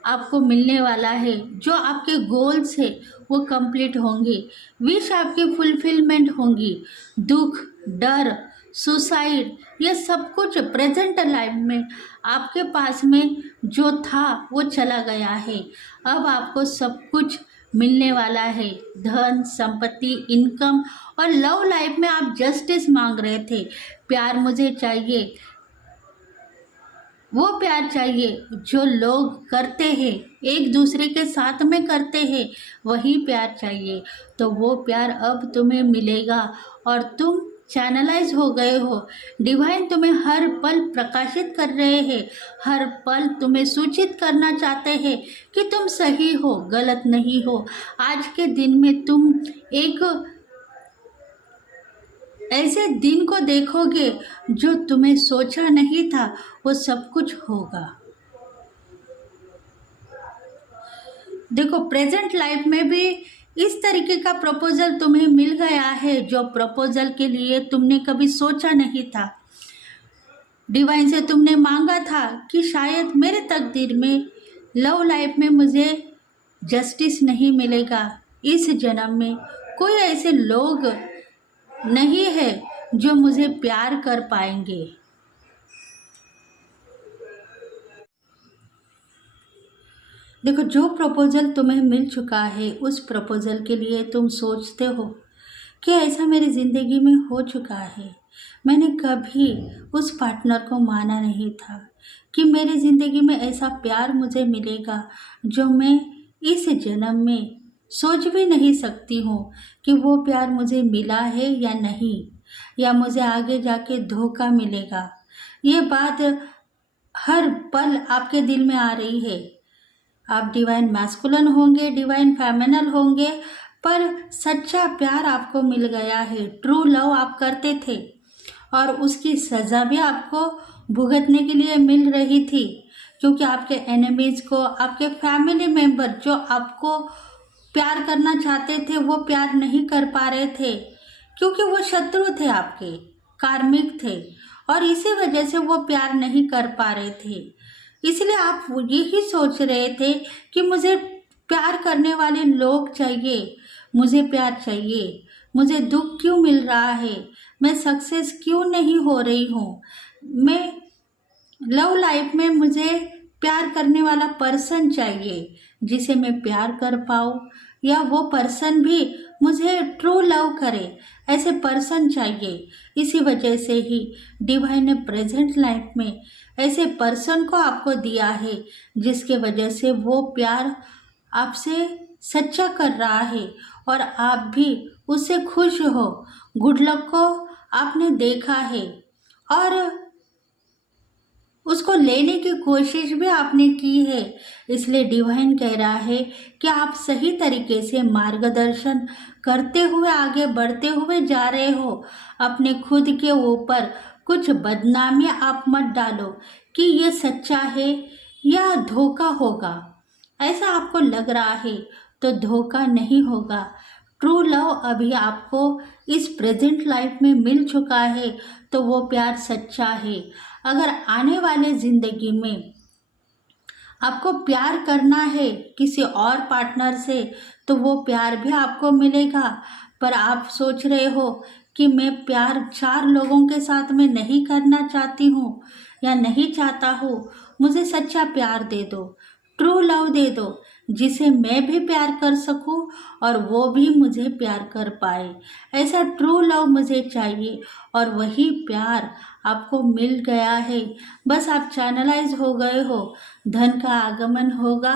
आपको मिलने वाला है। जो आपके गोल्स है वो कंप्लीट होंगे, विश आपकी फुलफिलमेंट होंगी। दुख, डर, सुसाइड, ये सब कुछ प्रेजेंट लाइफ में आपके पास में जो था वो चला गया है। अब आपको सब कुछ मिलने वाला है, धन संपत्ति, इनकम। और लव लाइफ में आप जस्टिस मांग रहे थे, प्यार मुझे चाहिए, वो प्यार चाहिए जो लोग करते हैं, एक दूसरे के साथ में करते हैं, वही प्यार चाहिए। तो वो प्यार अब तुम्हें मिलेगा और तुम चैनलाइज हो गए हो। डिवाइन तुम्हें हर पल प्रकाशित कर रहे हैं, हर पल तुम्हें सूचित करना चाहते हैं कि तुम सही हो, गलत नहीं हो। आज के दिन में तुम एक ऐसे दिन को देखोगे जो तुम्हें सोचा नहीं था वो सब कुछ होगा। देखो प्रेजेंट लाइफ में भी इस तरीके का प्रपोजल तुम्हें मिल गया है जो प्रपोजल के लिए तुमने कभी सोचा नहीं था। डिवाइन से तुमने मांगा था कि शायद मेरे तकदीर में लव लाइफ में मुझे जस्टिस नहीं मिलेगा, इस जन्म में कोई ऐसे लोग नहीं है जो मुझे प्यार कर पाएंगे। देखो जो प्रपोजल तुम्हें मिल चुका है उस प्रपोजल के लिए तुम सोचते हो कि ऐसा मेरी ज़िंदगी में हो चुका है। मैंने कभी उस पार्टनर को माना नहीं था कि मेरी ज़िंदगी में ऐसा प्यार मुझे मिलेगा जो मैं इस जन्म में सोच भी नहीं सकती हूँ कि वो प्यार मुझे मिला है या नहीं, या मुझे आगे जाके धोखा मिलेगा। ये बात हर पल आपके दिल में आ रही है। आप डिवाइन मैस्कुलिन होंगे, डिवाइन फेमिनल होंगे, पर सच्चा प्यार आपको मिल गया है। ट्रू लव आप करते थे और उसकी सज़ा भी आपको भुगतने के लिए मिल रही थी, क्योंकि आपके एनिमीज़ को, आपके फैमिली मेंबर जो आपको प्यार करना चाहते थे वो प्यार नहीं कर पा रहे थे, क्योंकि वो शत्रु थे, आपके कार्मिक थे, और इसी वजह से वो प्यार नहीं कर पा रहे थे। इसलिए आप यही सोच रहे थे कि मुझे प्यार करने वाले लोग चाहिए, मुझे प्यार चाहिए, मुझे दुख क्यों मिल रहा है, मैं सक्सेस क्यों नहीं हो रही हूँ, मैं लव लाइफ में मुझे प्यार करने वाला पर्सन चाहिए जिसे मैं प्यार कर पाऊँ, या वो पर्सन भी मुझे ट्रू लव करे, ऐसे पर्सन चाहिए। इसी वजह से ही डिवाइन ने प्रेजेंट लाइफ में ऐसे पर्सन को आपको दिया है जिसके वजह से वो प्यार आपसे सच्चा कर रहा है और आप भी उससे खुश हो। गुड लक को आपने देखा है और उसको लेने की कोशिश भी आपने की है, इसलिए डिवाइन कह रहा है कि आप सही तरीके से मार्गदर्शन करते हुए आगे बढ़ते हुए जा रहे हो। अपने खुद के ऊपर कुछ बदनामी आप मत डालो कि ये सच्चा है या धोखा होगा। ऐसा आपको लग रहा है तो धोखा नहीं होगा। ट्रू लव अभी आपको इस प्रेजेंट लाइफ में मिल चुका है तो वो प्यार सच्चा है। अगर आने वाले ज़िंदगी में आपको प्यार करना है किसी और पार्टनर से तो वो प्यार भी आपको मिलेगा, पर आप सोच रहे हो कि मैं प्यार 4 लोगों के साथ में नहीं करना चाहती हूँ या नहीं चाहता हूँ, मुझे सच्चा प्यार दे दो, ट्रू लव दे दो, जिसे मैं भी प्यार कर सकूं और वो भी मुझे प्यार कर पाए। ऐसा ट्रू लव मुझे चाहिए और वही प्यार आपको मिल गया है। बस आप चैनलाइज हो गए हो, धन का आगमन होगा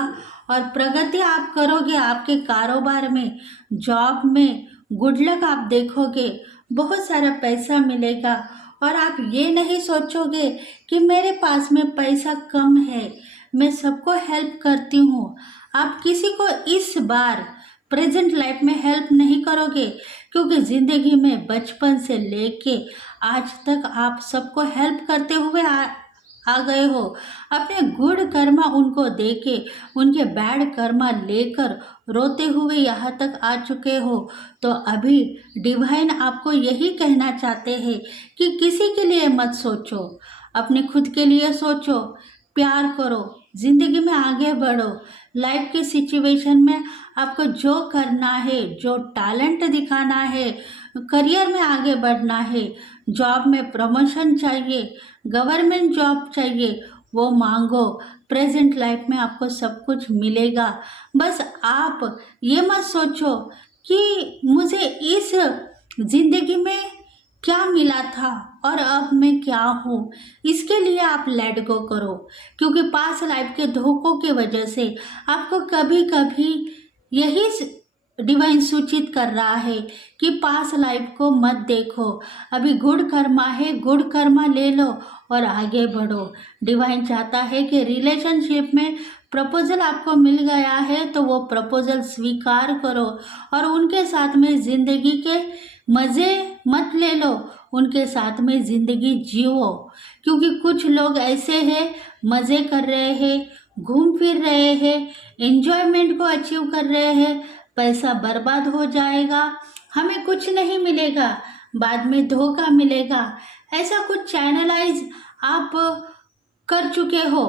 और प्रगति आप करोगे आपके कारोबार में, जॉब में। गुड लक आप देखोगे, बहुत सारा पैसा मिलेगा और आप ये नहीं सोचोगे कि मेरे पास में पैसा कम है, मैं सबको हेल्प करती हूँ। आप किसी को इस बार प्रेजेंट लाइफ में हेल्प नहीं करोगे, क्योंकि ज़िंदगी में बचपन से लेके आज तक आप सबको हेल्प करते हुए आ गए हो। अपने गुड कर्मा उनको देके उनके बैड कर्मा लेकर रोते हुए यहाँ तक आ चुके हो। तो अभी डिवाइन आपको यही कहना चाहते हैं कि किसी के लिए मत सोचो, अपने खुद के लिए सोचो, प्यार करो, ज़िंदगी में आगे बढ़ो। लाइफ की सिचुएशन में आपको जो करना है, जो टैलेंट दिखाना है, करियर में आगे बढ़ना है, जॉब में प्रमोशन चाहिए, गवर्नमेंट जॉब चाहिए, वो मांगो। प्रेजेंट लाइफ में आपको सब कुछ मिलेगा। बस आप ये मत सोचो कि मुझे इस ज़िंदगी में क्या मिला था और अब मैं क्या हूँ। इसके लिए आप लेट गो करो, क्योंकि पास लाइफ के धोखों की वजह से आपको कभी कभी यही डिवाइन सूचित कर रहा है कि पास लाइफ को मत देखो। अभी गुड कर्मा है, गुड कर्मा ले लो और आगे बढ़ो। डिवाइन चाहता है कि रिलेशनशिप में प्रपोजल आपको मिल गया है तो वो प्रपोजल स्वीकार करो और उनके साथ में ज़िंदगी के मज़े मत ले लो, उनके साथ में ज़िंदगी जियो। क्योंकि कुछ लोग ऐसे हैं, मज़े कर रहे हैं, घूम फिर रहे हैं, एंजॉयमेंट को अचीव कर रहे हैं, पैसा बर्बाद हो जाएगा, हमें कुछ नहीं मिलेगा, बाद में धोखा मिलेगा। ऐसा कुछ चैनलाइज आप कर चुके हो,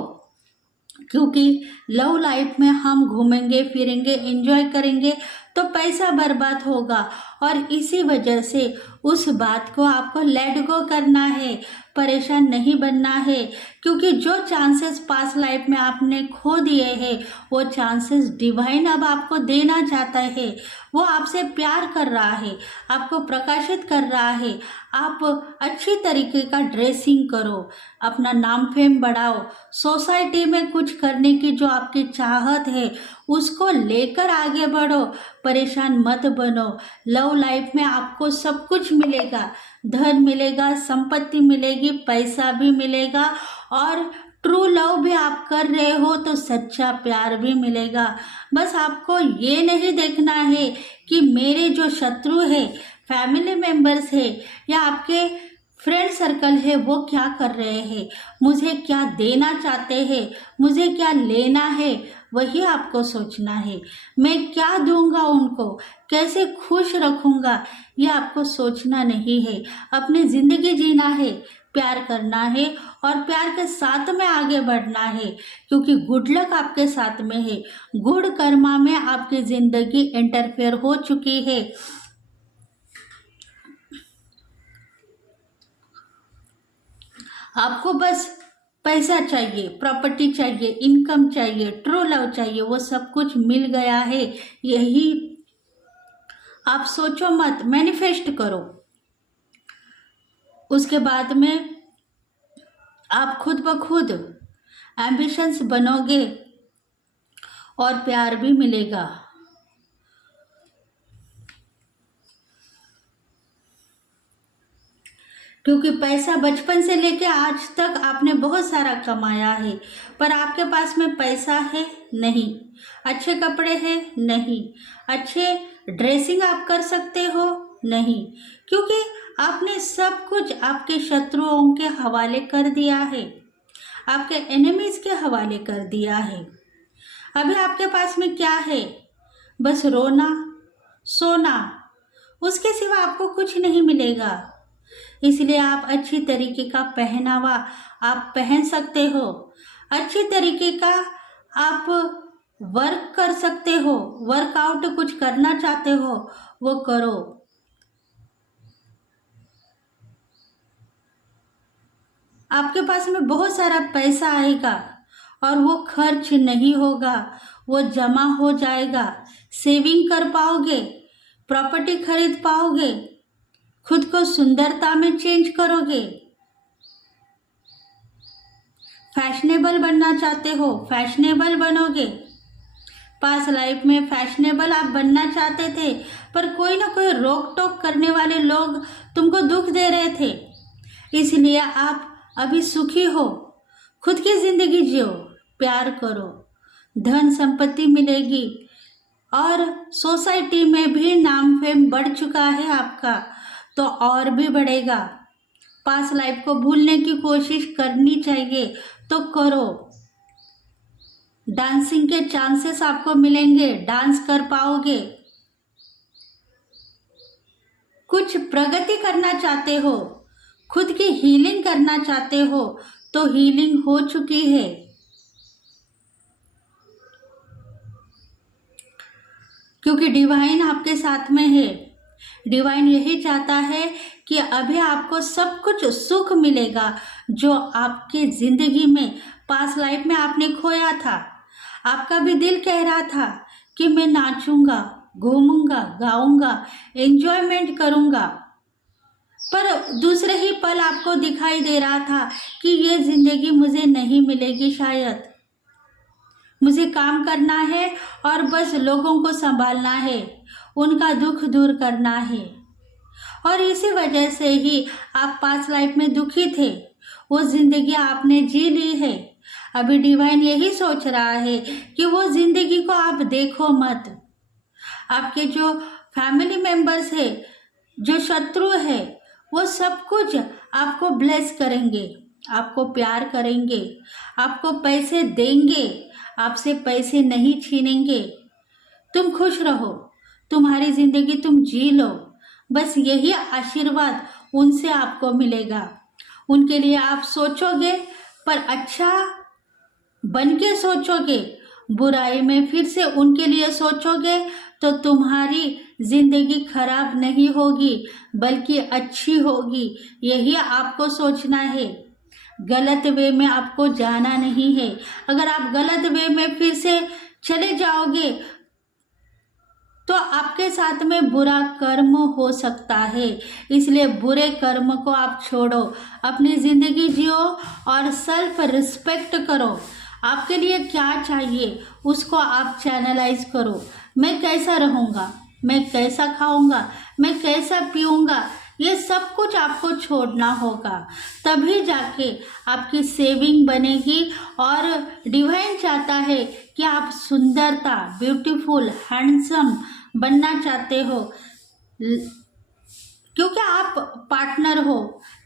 क्योंकि लव लाइफ में हम घूमेंगे फिरेंगे एंजॉय करेंगे तो पैसा बर्बाद होगा और इसी वजह से उस बात को आपको लेट गो करना है, परेशान नहीं बनना है। क्योंकि जो चांसेस पास लाइफ में आपने खो दिए हैं वो चांसेस डिवाइन अब आपको देना चाहता है। वो आपसे प्यार कर रहा है, आपको प्रकाशित कर रहा है। आप अच्छी तरीके का ड्रेसिंग करो, अपना नाम फेम बढ़ाओ, सोसाइटी में कुछ करने की जो आपकी चाहत है उसको लेकर आगे बढ़ो, परेशान मत बनो। लव लाइफ में आपको सब कुछ मिलेगा, धन मिलेगा, संपत्ति मिलेगी, पैसा भी मिलेगा और ट्रू लव भी आप कर रहे हो तो सच्चा प्यार भी मिलेगा। बस आपको ये नहीं देखना है कि मेरे जो शत्रु है, फैमिली मेंबर्स है या आपके फ्रेंड सर्कल है, वो क्या कर रहे हैं, मुझे क्या देना चाहते हैं, मुझे क्या लेना है, वही आपको सोचना है। मैं क्या दूंगा उनको, कैसे खुश रखूंगा, ये आपको सोचना नहीं है। अपनी ज़िंदगी जीना है, प्यार करना है और प्यार के साथ में आगे बढ़ना है, क्योंकि गुड लक आपके साथ में है। गुड कर्मा में आपकी ज़िंदगी इंटरफेयर हो चुकी है। आपको बस पैसा चाहिए, प्रॉपर्टी चाहिए, इनकम चाहिए, ट्रू लव चाहिए, वो सब कुछ मिल गया है। यही आप सोचो मत, मैनिफेस्ट करो। उसके बाद में आप खुद ब खुद एम्बिशंस बनोगे और प्यार भी मिलेगा। क्योंकि पैसा बचपन से लेके आज तक आपने बहुत सारा कमाया है, पर आपके पास में पैसा है नहीं, अच्छे कपड़े हैं नहीं, अच्छे ड्रेसिंग आप कर सकते हो नहीं, क्योंकि आपने सब कुछ आपके शत्रुओं के हवाले कर दिया है, आपके एनिमीज के हवाले कर दिया है। अभी आपके पास में क्या है? बस रोना, सोना, उसके सिवा आपको कुछ नहीं मिलेगा। इसलिए आप अच्छी तरीके का पहनावा आप पहन सकते हो, अच्छी तरीके का आप वर्क कर सकते हो, वर्कआउट कुछ करना चाहते हो वो करो। आपके पास में बहुत सारा पैसा आएगा और वो खर्च नहीं होगा, वो जमा हो जाएगा, सेविंग कर पाओगे, प्रॉपर्टी खरीद पाओगे, खुद को सुंदरता में चेंज करोगे। फैशनेबल बनना चाहते हो, फैशनेबल बनोगे। पास लाइफ में फैशनेबल आप बनना चाहते थे, पर कोई ना कोई रोक टोक करने वाले लोग तुमको दुख दे रहे थे, इसलिए आप अभी सुखी हो। खुद की जिंदगी जियो, प्यार करो, धन संपत्ति मिलेगी और सोसाइटी में भी नाम फेम बढ़ चुका है आपका, तो और भी बढ़ेगा। पास लाइफ को भूलने की कोशिश करनी चाहिए तो करो। डांसिंग के चांसेस आपको मिलेंगे, डांस कर पाओगे। कुछ प्रगति करना चाहते हो, खुद की हीलिंग करना चाहते हो तो हीलिंग हो चुकी है। क्योंकि डिवाइन आपके साथ में है। डिवाइन यही चाहता है कि अभी आपको सब कुछ सुख मिलेगा जो आपके जिंदगी में पास लाइफ में आपने खोया था। आपका भी दिल कह रहा था कि मैं नाचूंगा, घूमूंगा, गाऊंगा, एंजॉयमेंट करूंगा, पर दूसरे ही पल आपको दिखाई दे रहा था कि ये जिंदगी मुझे नहीं मिलेगी शायद। मुझे काम करना है और बस लोगों को संभालना है, उनका दुख दूर करना है, और इसी वजह से ही आप पास्ट लाइफ में दुखी थे। वो जिंदगी आपने जी ली है। अभी डिवाइन यही सोच रहा है कि वो जिंदगी को आप देखो मत। आपके जो फैमिली मेंबर्स है, जो शत्रु है, वो सब कुछ आपको ब्लेस करेंगे, आपको प्यार करेंगे, आपको पैसे देंगे, आपसे पैसे नहीं छीनेंगे। तुम खुश रहो, तुम्हारी जिंदगी तुम जी लो, बस यही आशीर्वाद उनसे आपको मिलेगा। उनके लिए आप सोचोगे पर अच्छा बन के सोचोगे, बुराई में फिर से उनके लिए सोचोगे तो तुम्हारी जिंदगी खराब नहीं होगी बल्कि अच्छी होगी। यही आपको सोचना है, गलत वे में आपको जाना नहीं है। अगर आप गलत वे में फिर से चले जाओगे तो आपके साथ में बुरा कर्म हो सकता है। इसलिए बुरे कर्म को आप छोड़ो, अपनी ज़िंदगी जियो और सेल्फ रिस्पेक्ट करो। आपके लिए क्या चाहिए उसको आप चैनलाइज करो। मैं कैसा रहूँगा, मैं कैसा खाऊंगा, मैं कैसा पीऊँगा, ये सब कुछ आपको छोड़ना होगा, तभी जाके आपकी सेविंग बनेगी। और डिवाइन चाहता है कि आप सुंदरता, ब्यूटीफुल, हैंडसम बनना चाहते हो, क्योंकि आप पार्टनर हो,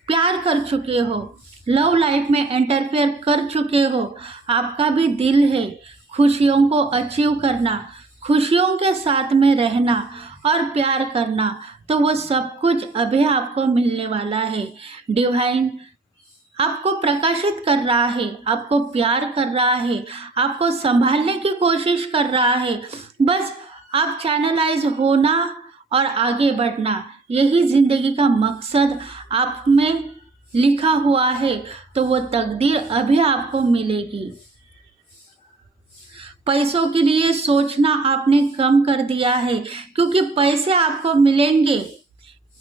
प्यार कर चुके हो, लव लाइफ में इंटरफेयर कर चुके हो, आपका भी दिल है खुशियों को अचीव करना, खुशियों के साथ में रहना और प्यार करना। तो वो सब कुछ अभी आपको मिलने वाला है। डिवाइन आपको प्रकाशित कर रहा है, आपको प्यार कर रहा है, आपको संभालने की कोशिश कर रहा है। बस आप चैनलाइज होना और आगे बढ़ना, यही जिंदगी का मकसद आप में लिखा हुआ है। तो वो तकदीर अभी आपको मिलेगी। पैसों के लिए सोचना आपने कम कर दिया है, क्योंकि पैसे आपको मिलेंगे,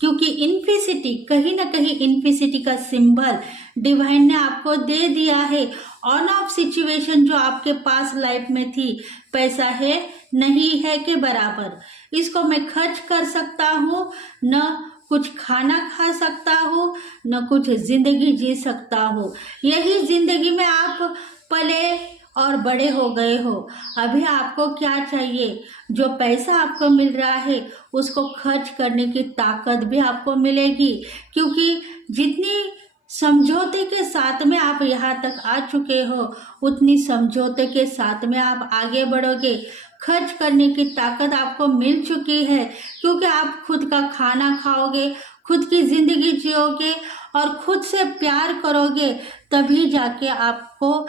क्योंकि इन्फिसिटी, कहीं ना कहीं इन्फिसिटी का सिंबल डिवाइन ने आपको दे दिया है। ऑन ऑफ सिचुएशन जो आपके पास लाइफ में थी, पैसा है नहीं है के बराबर, इसको मैं खर्च कर सकता हूँ, न कुछ खाना खा सकता हूँ, न कुछ जिंदगी जी सकता हूँ। यही जिंदगी में आप पले और बड़े हो गए हो। अभी आपको क्या चाहिए? जो पैसा आपको मिल रहा है उसको खर्च करने की ताकत भी आपको मिलेगी, क्योंकि जितनी समझौते के साथ में आप यहाँ तक आ चुके हो, उतनी समझौते के साथ में आप आगे बढ़ोगे। खर्च करने की ताकत आपको मिल चुकी है, क्योंकि आप खुद का खाना खाओगे, खुद की जिंदगी जियोगे और खुद से प्यार करोगे, तभी जाके आपको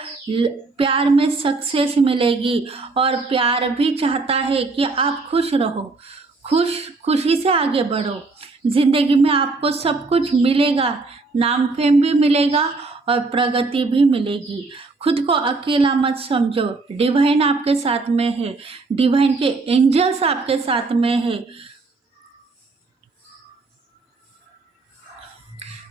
प्यार में सक्सेस मिलेगी। और प्यार भी चाहता है कि आप खुश रहो, खुशी से आगे बढ़ो। जिंदगी में आपको सब कुछ मिलेगा, नाम फेम भी मिलेगा और प्रगति भी मिलेगी। खुद को अकेला मत समझो, डिवाइन आपके साथ में है, डिवाइन के एंजल्स आपके साथ में है,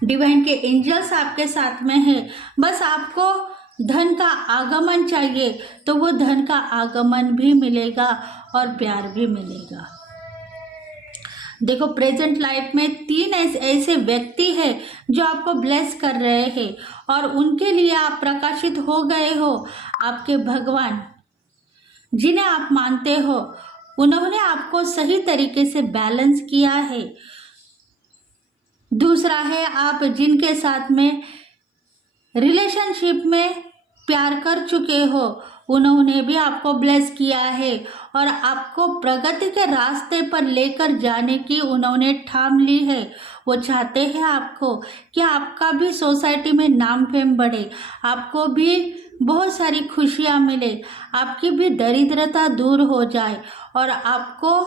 डिवाइन के एंजल्स आपके साथ में है। बस आपको धन का आगमन चाहिए, तो वो धन का आगमन भी मिलेगा और प्यार भी मिलेगा। देखो, प्रेजेंट लाइफ में 3 ऐसे व्यक्ति हैं जो आपको ब्लेस कर रहे हैं और उनके लिए आप प्रकाशित हो गए हो। आपके भगवान, जिन्हें आप मानते हो, उन्होंने आपको सही तरीके से बैलेंस किया है। दूसरा है, आप जिनके साथ में रिलेशनशिप में प्यार कर चुके हो, उन्होंने भी आपको ब्लेस किया है और आपको प्रगति के रास्ते पर लेकर जाने की उन्होंने ठान ली है। वो चाहते हैं आपको कि आपका भी सोसाइटी में नाम फेम बढ़े, आपको भी बहुत सारी खुशियाँ मिले, आपकी भी दरिद्रता दूर हो जाए और आपको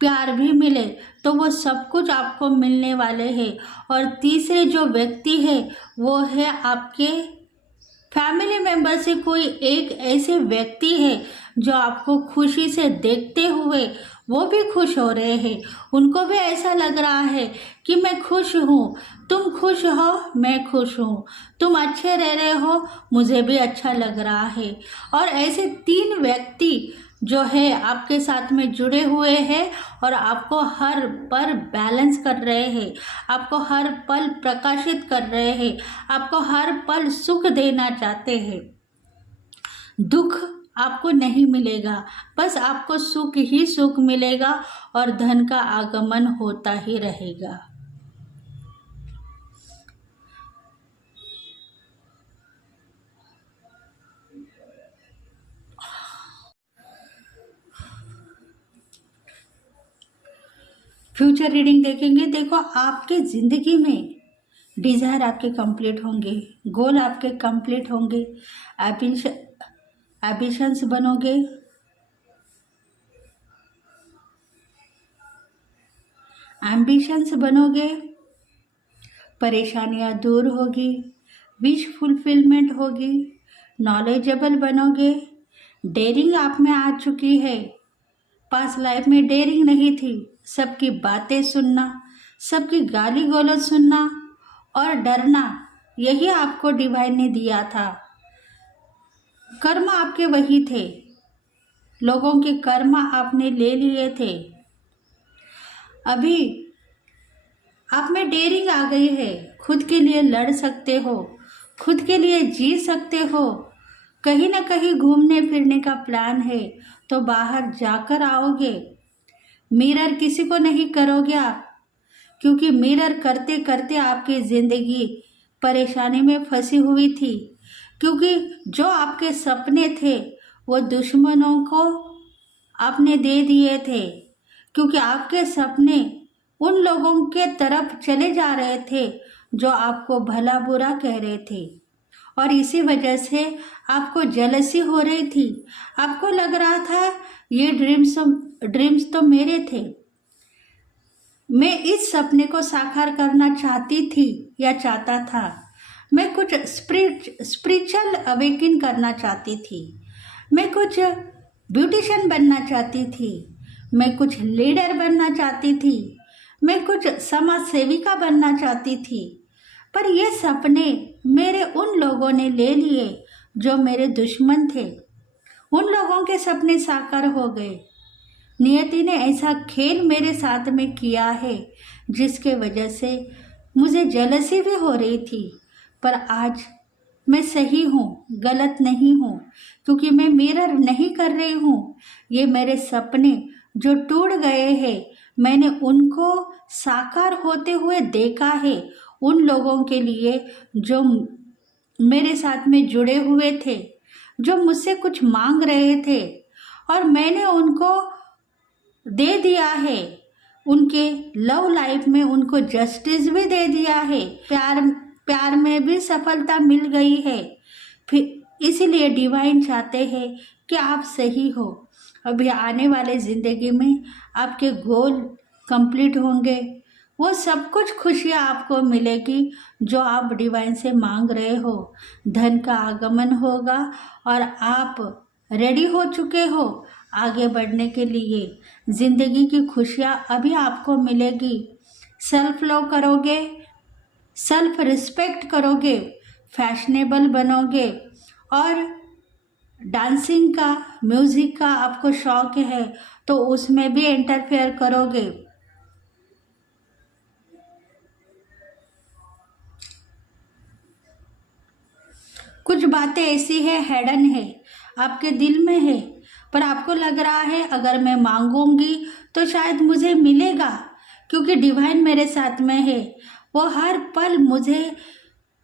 प्यार भी मिले। तो वो सब कुछ आपको मिलने वाले हैं। और तीसरे जो व्यक्ति है वो है आपके फैमिली मेंबर से कोई एक ऐसे व्यक्ति है जो आपको खुशी से देखते हुए वो भी खुश हो रहे हैं। उनको भी ऐसा लग रहा है कि मैं खुश हूँ, तुम खुश हो, मैं खुश हूँ, तुम अच्छे रह रहे हो, मुझे भी अच्छा लग रहा है। और ऐसे 3 व्यक्ति जो है आपके साथ में जुड़े हुए हैं और आपको हर पल बैलेंस कर रहे हैं, आपको हर पल प्रकाशित कर रहे हैं, आपको हर पल सुख देना चाहते हैं। दुख आपको नहीं मिलेगा, बस आपको सुख ही सुख मिलेगा और धन का आगमन होता ही रहेगा। फ्यूचर रीडिंग देखेंगे। देखो, आपके ज़िंदगी में डिज़ायर आपके कंप्लीट होंगे, गोल आपके कंप्लीट होंगे, एम्बिशंस बनोगे, परेशानियां दूर होगी, विश फुलफिलमेंट होगी, नॉलेजेबल बनोगे, डेयरिंग आप में आ चुकी है। पास लाइफ में डेयरिंग नहीं थी, सबकी बातें सुनना, सबकी गाली गलौज सुनना और डरना, यही आपको डिवाइन ने दिया था। कर्म आपके वही थे, लोगों के कर्म आपने ले लिए थे। अभी आप में डेयरिंग आ गई है, खुद के लिए लड़ सकते हो, खुद के लिए जी सकते हो। कहीं ना कहीं घूमने फिरने का प्लान है तो बाहर जाकर आओगे। मिरर किसी को नहीं करोगे आप, क्योंकि मिरर करते करते आपकी ज़िंदगी परेशानी में फंसी हुई थी। क्योंकि जो आपके सपने थे वो दुश्मनों को आपने दे दिए थे, क्योंकि आपके सपने उन लोगों के तरफ चले जा रहे थे जो आपको भला बुरा कह रहे थे, और इसी वजह से आपको जेलसी हो रही थी। आपको लग रहा था ये ड्रीम्स तो मेरे थे, मैं इस सपने को साकार करना चाहती थी या चाहता था। मैं कुछ स्पिरिचुअल अवेकिन करना चाहती थी, मैं कुछ ब्यूटिशियन बनना चाहती थी, मैं कुछ लीडर बनना चाहती थी, मैं कुछ समाज सेविका बनना चाहती थी। पर ये सपने मेरे उन लोगों ने ले लिए जो मेरे दुश्मन थे। उन लोगों के सपने साकार हो गए। नियति ने ऐसा खेल मेरे साथ में किया है जिसके वजह से मुझे जेलसी भी हो रही थी। पर आज मैं सही हूँ, गलत नहीं हूँ, क्योंकि मैं मिरर नहीं कर रही हूँ। ये मेरे सपने जो टूट गए हैं, मैंने उनको साकार होते हुए देखा है। उन लोगों के लिए जो मेरे साथ में जुड़े हुए थे, जो मुझसे कुछ मांग रहे थे, और मैंने उनको दे दिया है। उनके लव लाइफ में उनको जस्टिस भी दे दिया है, प्यार में भी सफलता मिल गई है। फिर इसीलिए डिवाइन चाहते हैं कि आप सही हो। अभी आने वाले ज़िंदगी में आपके गोल कंप्लीट होंगे, वो सब कुछ खुशियाँ आपको मिलेगी जो आप डिवाइन से मांग रहे हो। धन का आगमन होगा और आप रेडी हो चुके हो आगे बढ़ने के लिए। ज़िंदगी की खुशियाँ अभी आपको मिलेगी। सेल्फ लव करोगे, सेल्फ रिस्पेक्ट करोगे, फैशनेबल बनोगे, और डांसिंग का, म्यूज़िक का आपको शौक है तो उसमें भी इंटरफेयर करोगे। कुछ बातें ऐसी है, हिडन है, आपके दिल में है, पर आपको लग रहा है अगर मैं मांगूंगी तो शायद मुझे मिलेगा, क्योंकि डिवाइन मेरे साथ में है। वो हर पल मुझे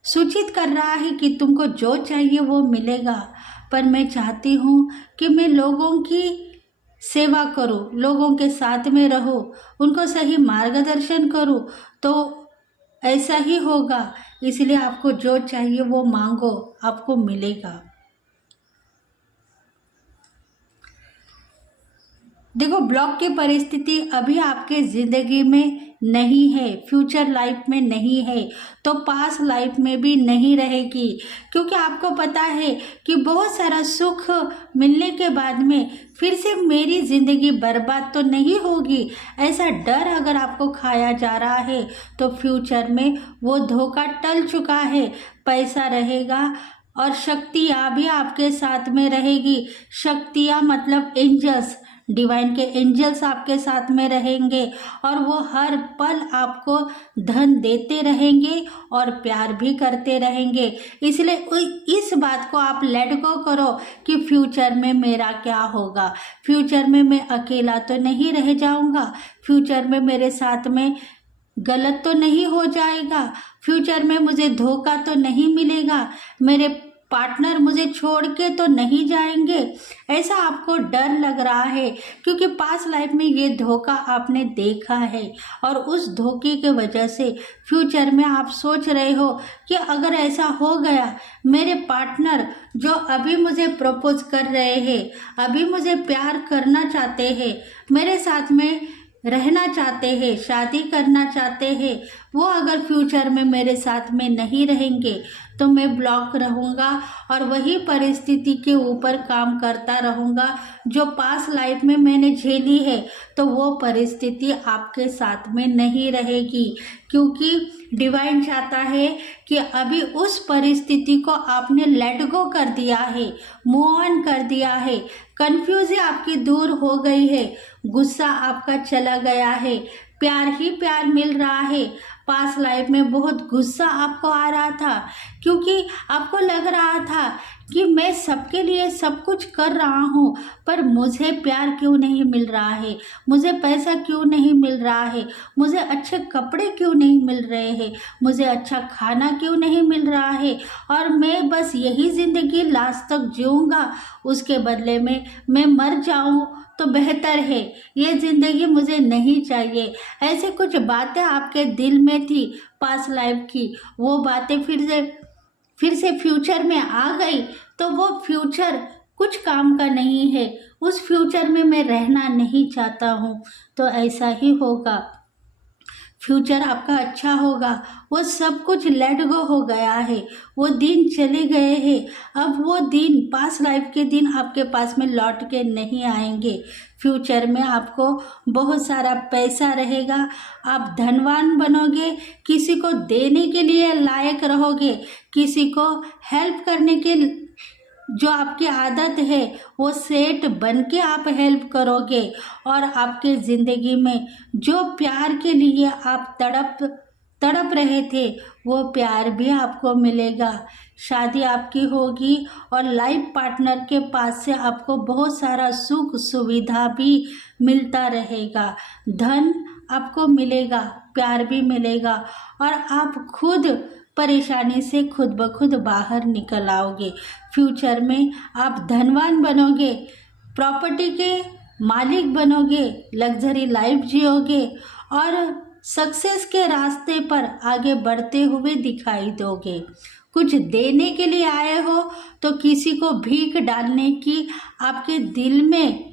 सूचित कर रहा है कि तुमको जो चाहिए वो मिलेगा। पर मैं चाहती हूँ कि मैं लोगों की सेवा करूँ, लोगों के साथ में रहूँ, उनको सही मार्गदर्शन करूँ, तो ऐसा ही होगा। इसलिए आपको जो चाहिए वो मांगो, आपको मिलेगा। देखो, ब्लॉक की परिस्थिति अभी आपके ज़िंदगी में नहीं है, फ्यूचर लाइफ में नहीं है, तो पास्ट लाइफ में भी नहीं रहेगी। क्योंकि आपको पता है कि बहुत सारा सुख मिलने के बाद में फिर से मेरी ज़िंदगी बर्बाद तो नहीं होगी, ऐसा डर अगर आपको खाया जा रहा है तो फ्यूचर में वो धोखा टल चुका है। पैसा रहेगा और शक्तियाँ भी आपके साथ में रहेगी। शक्तियाँ मतलब एंजल्स, डिवाइन के एंजल्स आपके साथ में रहेंगे, और वो हर पल आपको धन देते रहेंगे और प्यार भी करते रहेंगे। इसलिए इस बात को आप लेट गो करो कि फ्यूचर में मेरा क्या होगा, फ्यूचर में मैं अकेला तो नहीं रह जाऊंगा, फ्यूचर में मेरे साथ में गलत तो नहीं हो जाएगा, फ्यूचर में मुझे धोखा तो नहीं मिलेगा, मेरे पार्टनर मुझे छोड़ के तो नहीं जाएंगे। ऐसा आपको डर लग रहा है क्योंकि पास्ट लाइफ में ये धोखा आपने देखा है, और उस धोखे के वजह से फ्यूचर में आप सोच रहे हो कि अगर ऐसा हो गया, मेरे पार्टनर जो अभी मुझे प्रपोज कर रहे हैं, अभी मुझे प्यार करना चाहते हैं, मेरे साथ में रहना चाहते हैं, शादी करना चाहते हैं, वो अगर फ्यूचर में मेरे साथ में नहीं रहेंगे तो मैं ब्लॉक रहूँगा और वही परिस्थिति के ऊपर काम करता रहूँगा जो पास्ट लाइफ में मैंने झेली है। तो वो परिस्थिति आपके साथ में नहीं रहेगी, क्योंकि डिवाइन चाहता है कि अभी उस परिस्थिति को आपने लेट गो कर दिया है, मूव ऑन कर दिया है, कन्फ्यूज़न आपकी दूर हो गई है, गुस्सा आपका चला गया है, प्यार ही प्यार मिल रहा है। पास्ट लाइफ में बहुत गुस्सा आपको आ रहा था, क्योंकि आपको लग रहा था कि मैं सबके लिए सब कुछ कर रहा हूँ, पर मुझे प्यार क्यों नहीं मिल रहा है, मुझे पैसा क्यों नहीं मिल रहा है, मुझे अच्छे कपड़े क्यों नहीं मिल रहे हैं, मुझे अच्छा खाना क्यों नहीं मिल रहा है, और मैं बस यही ज़िंदगी लास्ट तक जीऊँगा, उसके बदले में मैं मर जाऊँ तो बेहतर है, ये ज़िंदगी मुझे नहीं चाहिए। ऐसे कुछ बातें आपके दिल में थी पास्ट लाइफ की, वो बातें फिर से फ्यूचर में आ गई, तो वो फ्यूचर कुछ काम का नहीं है, उस फ्यूचर में मैं रहना नहीं चाहता हूँ। तो ऐसा ही होगा, फ्यूचर आपका अच्छा होगा। वो सब कुछ लेट गो हो गया है, वो दिन चले गए हैं। अब वो दिन, पास्ट लाइफ के दिन आपके पास में लौट के नहीं आएंगे। फ्यूचर में आपको बहुत सारा पैसा रहेगा, आप धनवान बनोगे, किसी को देने के लिए लायक रहोगे, किसी को हेल्प करने के जो आपकी आदत है वो सेठ बन के आप हेल्प करोगे, और आपके ज़िंदगी में जो प्यार के लिए आप तड़प रहे थे वो प्यार भी आपको मिलेगा। शादी आपकी होगी और लाइफ पार्टनर के पास से आपको बहुत सारा सुख सुविधा भी मिलता रहेगा, धन आपको मिलेगा, प्यार भी मिलेगा, और आप खुद परेशानी से खुद ब खुद बाहर निकल आओगे। फ्यूचर में आप धनवान बनोगे, प्रॉपर्टी के मालिक बनोगे, लग्जरी लाइफ जियोगे, और सक्सेस के रास्ते पर आगे बढ़ते हुए दिखाई दोगे। कुछ देने के लिए आए हो तो किसी को भीख डालने की आपके दिल में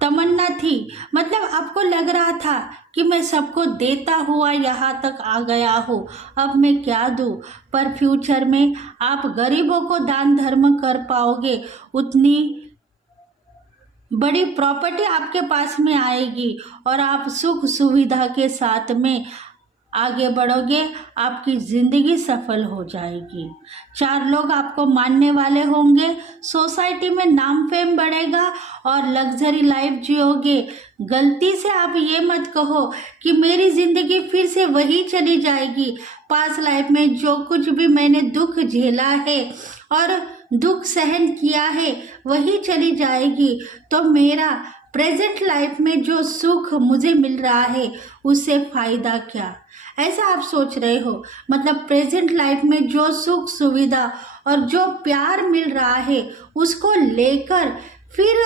तमन्ना थी, मतलब आपको लग रहा था कि मैं सबको देता हुआ यहाँ तक आ गया हूँ, अब मैं क्या दूँ। पर फ्यूचर में आप गरीबों को दान धर्म कर पाओगे, उतनी बड़ी प्रॉपर्टी आपके पास में आएगी, और आप सुख सुविधा के साथ में आगे बढ़ोगे, आपकी ज़िंदगी सफल हो जाएगी। चार लोग आपको मानने वाले होंगे, सोसाइटी में नाम फेम बढ़ेगा, और लग्जरी लाइफ जियोगे। गलती से आप ये मत कहो कि मेरी ज़िंदगी फिर से वही चली जाएगी, पास्ट लाइफ में जो कुछ भी मैंने दुख झेला है और दुख सहन किया है वही चली जाएगी, तो मेरा प्रेजेंट लाइफ में जो सुख मुझे मिल रहा है उससे फ़ायदा क्या। ऐसा आप सोच रहे हो, मतलब प्रेजेंट लाइफ में जो सुख सुविधा और जो प्यार मिल रहा है उसको लेकर फिर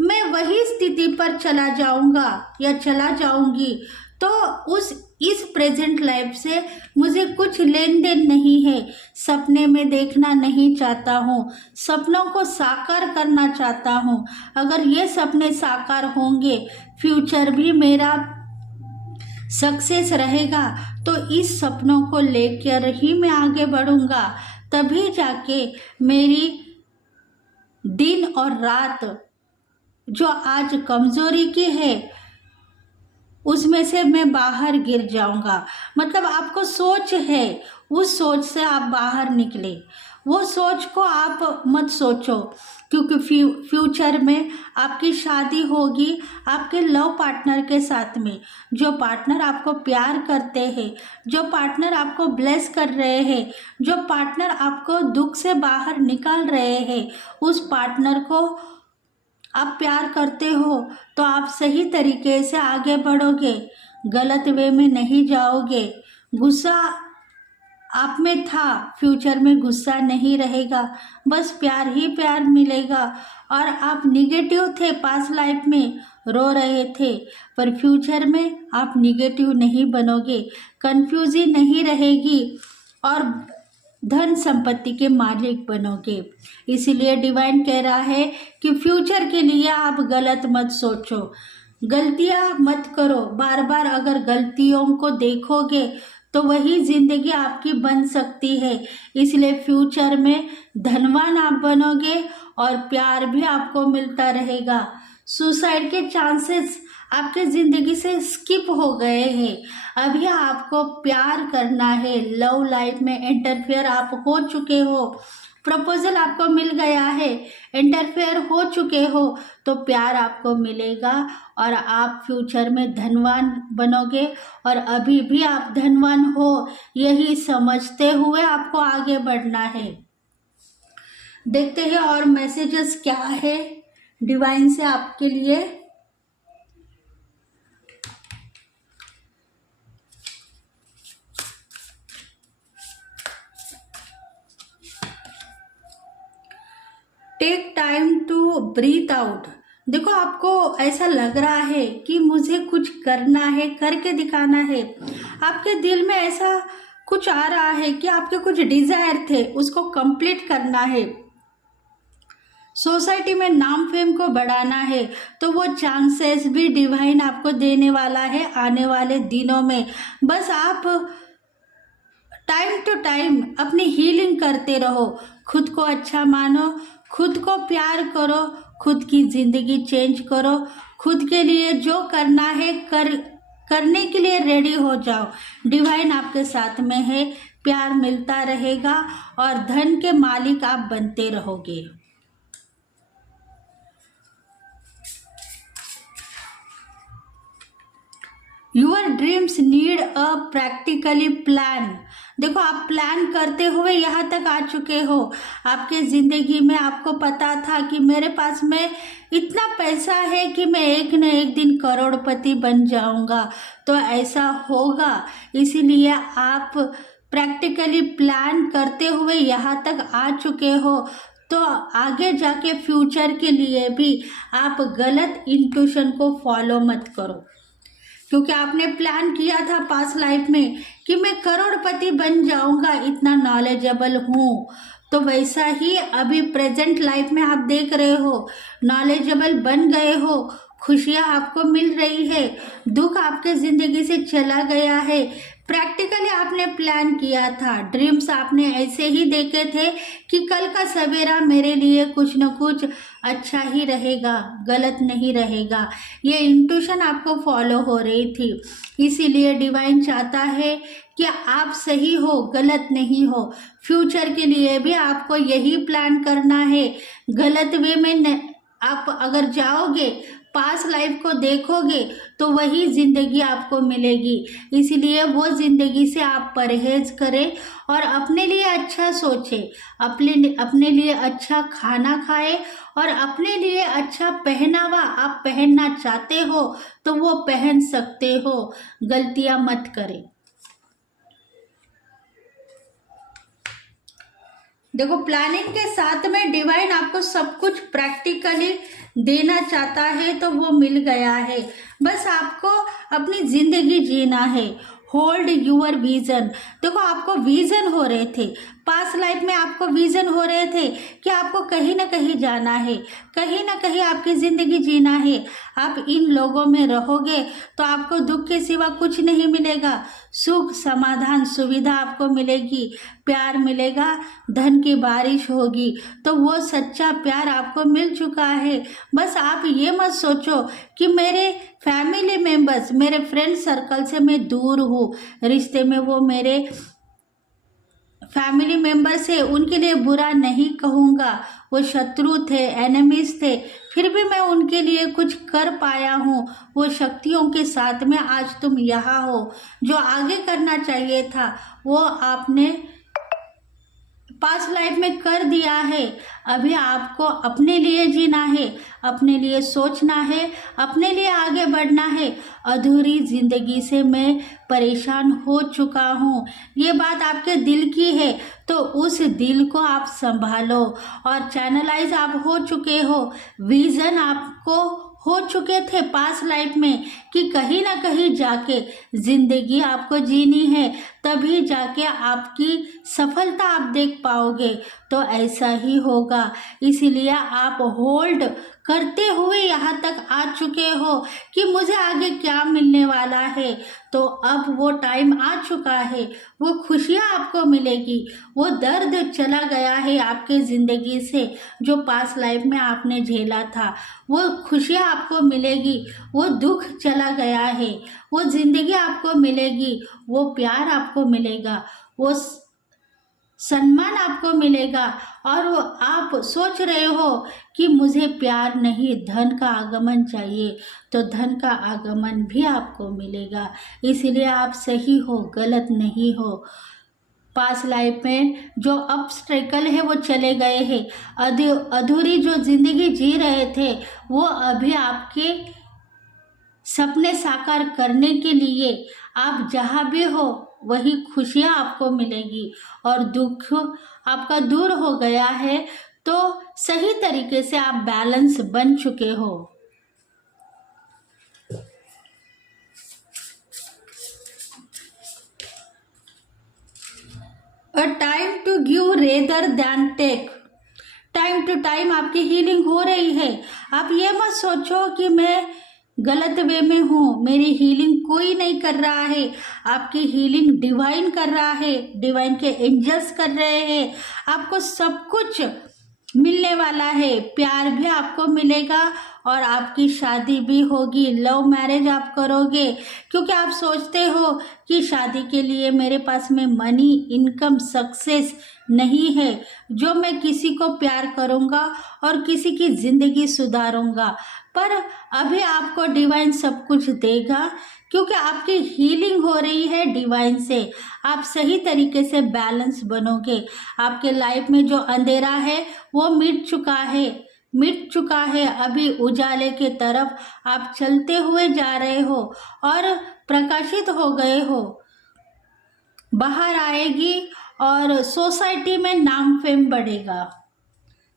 मैं वही स्थिति पर चला जाऊंगा या चला जाऊंगी, तो इस प्रेजेंट लाइफ से मुझे कुछ लेन देन नहीं है। सपने में देखना नहीं चाहता हूँ, सपनों को साकार करना चाहता हूँ। अगर ये सपने साकार होंगे, फ्यूचर भी मेरा सक्सेस रहेगा, तो इस सपनों को लेकर ही मैं आगे बढ़ूंगा, तभी जाके मेरी दिन और रात जो आज कमज़ोरी की है उसमें से मैं बाहर गिर जाऊंगा। मतलब आपको सोच है, उस सोच से आप बाहर निकले, वो सोच को आप मत सोचो, क्योंकि फ्यूचर में आपकी शादी होगी आपके लव पार्टनर के साथ में, जो पार्टनर आपको प्यार करते हैं, जो पार्टनर आपको ब्लेस कर रहे हैं, जो पार्टनर आपको दुख से बाहर निकाल रहे हैं, उस पार्टनर को आप प्यार करते हो तो आप सही तरीके से आगे बढ़ोगे, गलत वे में नहीं जाओगे। गुस्सा आप में था, फ्यूचर में गुस्सा नहीं रहेगा, बस प्यार ही प्यार मिलेगा। और आप निगेटिव थे पास्ट लाइफ में, रो रहे थे, पर फ्यूचर में आप निगेटिव नहीं बनोगे, कंफ्यूजी नहीं रहेगी, और धन संपत्ति के मालिक बनोगे। इसीलिए डिवाइन कह रहा है कि फ्यूचर के लिए आप गलत मत सोचो, गलतियां मत करो। बार बार अगर गलतियों को देखोगे तो वही जिंदगी आपकी बन सकती है। इसलिए फ्यूचर में धनवान आप बनोगे और प्यार भी आपको मिलता रहेगा। सुसाइड के चांसेस आपके ज़िंदगी से स्किप हो गए हैं। अभी आपको प्यार करना है, लव लाइफ में इंटरफेयर आप हो चुके हो, प्रपोजल आपको मिल गया है, इंटरफेयर हो चुके हो, तो प्यार आपको मिलेगा और आप फ्यूचर में धनवान बनोगे। और अभी भी आप धनवान हो, यही समझते हुए आपको आगे बढ़ना है। देखते हैं और मैसेजेस क्या है डिवाइन से आपके लिए। Take time to breathe out. देखो, आपको ऐसा लग रहा है कि मुझे कुछ करना है, करके दिखाना है। आपके दिल में ऐसा कुछ आ रहा है कि आपके कुछ डिजायर थे, उसको कंप्लीट करना है, सोसाइटी में नाम फेम को बढ़ाना है। तो वो चांसेस भी डिवाइन आपको देने वाला है आने वाले दिनों में। बस आप टाइम टू टाइम अपनी हीलिंग करते रहो, खुद को अच्छा मानो, खुद को प्यार करो, खुद की जिंदगी चेंज करो, खुद के लिए जो करना है करने के लिए रेडी हो जाओ। डिवाइन आपके साथ में है, प्यार मिलता रहेगा और धन के मालिक आप बनते रहोगे। Your dreams need a practically plan. देखो, आप प्लान करते हुए यहाँ तक आ चुके हो। आपके ज़िंदगी में आपको पता था कि मेरे पास में इतना पैसा है कि मैं एक न एक दिन करोड़पति बन जाऊंगा, तो ऐसा होगा। इसीलिए आप प्रैक्टिकली प्लान करते हुए यहाँ तक आ चुके हो। तो आगे जाके फ्यूचर के लिए भी आप गलत इंट्यूशन को फॉलो मत करो, क्योंकि आपने प्लान किया था पास्ट लाइफ में कि मैं करोड़पति बन जाऊंगा, इतना नॉलेजेबल हूँ। तो वैसा ही अभी प्रेजेंट लाइफ में आप देख रहे हो, नॉलेजेबल बन गए हो, खुशियाँ आपको मिल रही है, दुख आपके ज़िंदगी से चला गया है। प्रैक्टिकली आपने प्लान किया था, ड्रीम्स आपने ऐसे ही देखे थे कि कल का सवेरा मेरे लिए कुछ न कुछ अच्छा ही रहेगा, गलत नहीं रहेगा। ये इंट्यूशन आपको फॉलो हो रही थी। इसीलिए डिवाइन चाहता है कि आप सही हो, गलत नहीं हो। फ्यूचर के लिए भी आपको यही प्लान करना है। गलत वे में आप अगर जाओगे, पास्ट लाइफ को देखोगे, तो वही जिंदगी आपको मिलेगी। इसीलिए वो जिंदगी से आप परहेज करें और अपने लिए अच्छा सोचें, अपने लिए अच्छा खाना खाएं और अपने लिए अच्छा पहनावा आप पहनना चाहते हो तो वो पहन सकते हो। गलतियां मत करें। देखो, प्लानिंग के साथ में डिवाइन आपको सब कुछ प्रैक्टिकली देना चाहता है, तो वो मिल गया है। बस आपको अपनी जिंदगी जीना है। Hold your vision. देखो, आपको विजन हो रहे थे, पास्ट लाइफ में आपको विजन हो रहे थे कि आपको कहीं ना कहीं जाना है, कहीं ना कहीं आपकी ज़िंदगी जीना है। आप इन लोगों में रहोगे तो आपको दुख के सिवा कुछ नहीं मिलेगा। सुख, समाधान, सुविधा आपको मिलेगी, प्यार मिलेगा, धन की बारिश होगी। तो वो सच्चा प्यार आपको मिल चुका है। बस आप ये मत सोचो कि मेरे फैमिली मेंबर्स, मेरे फ्रेंड सर्कल से मैं दूर हूँ, रिश्ते में वो मेरे फैमिली मेंबर से, उनके लिए बुरा नहीं कहूँगा, वो शत्रु थे, एनिमीज थे, फिर भी मैं उनके लिए कुछ कर पाया हूँ। वो शक्तियों के साथ में आज तुम यहाँ हो। जो आगे करना चाहिए था वो आपने पास्ट लाइफ में कर दिया है। अभी आपको अपने लिए जीना है, अपने लिए सोचना है, अपने लिए आगे बढ़ना है। अधूरी जिंदगी से मैं परेशान हो चुका हूँ, ये बात आपके दिल की है, तो उस दिल को आप संभालो। और चैनलाइज आप हो चुके हो, विजन आपको हो चुके थे पास्ट लाइफ में कि कहीं ना कहीं जाके जिंदगी आपको जीनी है, तभी जाके आपकी सफलता आप देख पाओगे। तो ऐसा ही होगा। इसीलिए आप होल्ड करते हुए यहाँ तक आ चुके हो कि मुझे आगे क्या मिलने वाला है। तो अब वो टाइम आ चुका है, वो खुशियाँ आपको मिलेगी, वो दर्द चला गया है आपके ज़िंदगी से जो पास्ट लाइफ में आपने झेला था, वो खुशियाँ आपको मिलेगी, वो दुख चला गया है, वो ज़िंदगी आपको मिलेगी, वो प्यार आपको मिलेगा, वो सम्मान आपको मिलेगा। और वो आप सोच रहे हो कि मुझे प्यार नहीं, धन का आगमन चाहिए, तो धन का आगमन भी आपको मिलेगा। इसलिए आप सही हो, गलत नहीं हो। पास लाइफ में जो ऑब्स्टेकल है वो चले गए हैं। अधूरी जो जिंदगी जी रहे थे वो अभी आपके सपने साकार करने के लिए आप जहाँ भी हो वही खुशियाँ आपको मिलेगी। और दुख आपका दूर हो गया है, तो सही तरीके से आप बैलेंस बन चुके हो। A time to give rather than take. Time to time आपकी हीलिंग हो रही है। आप ये मत सोचो कि मैं गलत वे में हूँ, मेरी हीलिंग कोई नहीं कर रहा है। आपकी हीलिंग डिवाइन कर रहा है, डिवाइन के एंजल्स कर रहे हैं। आपको सब कुछ मिलने वाला है, प्यार भी आपको मिलेगा और आपकी शादी भी होगी। लव मैरिज आप करोगे क्योंकि आप सोचते हो कि शादी के लिए मेरे पास में मनी, इनकम, सक्सेस नहीं है, जो मैं किसी को प्यार करूंगा और किसी की जिंदगी सुधारूंगा। पर अभी आपको डिवाइन सब कुछ देगा क्योंकि आपकी हीलिंग हो रही है डिवाइन से। आप सही तरीके से बैलेंस बनोगे। आपके लाइफ में जो अंधेरा है वो मिट चुका है। अभी उजाले के तरफ आप चलते हुए जा रहे हो और प्रकाशित हो गए हो। बाहर आएगी और सोसाइटी में नाम फेम बढ़ेगा।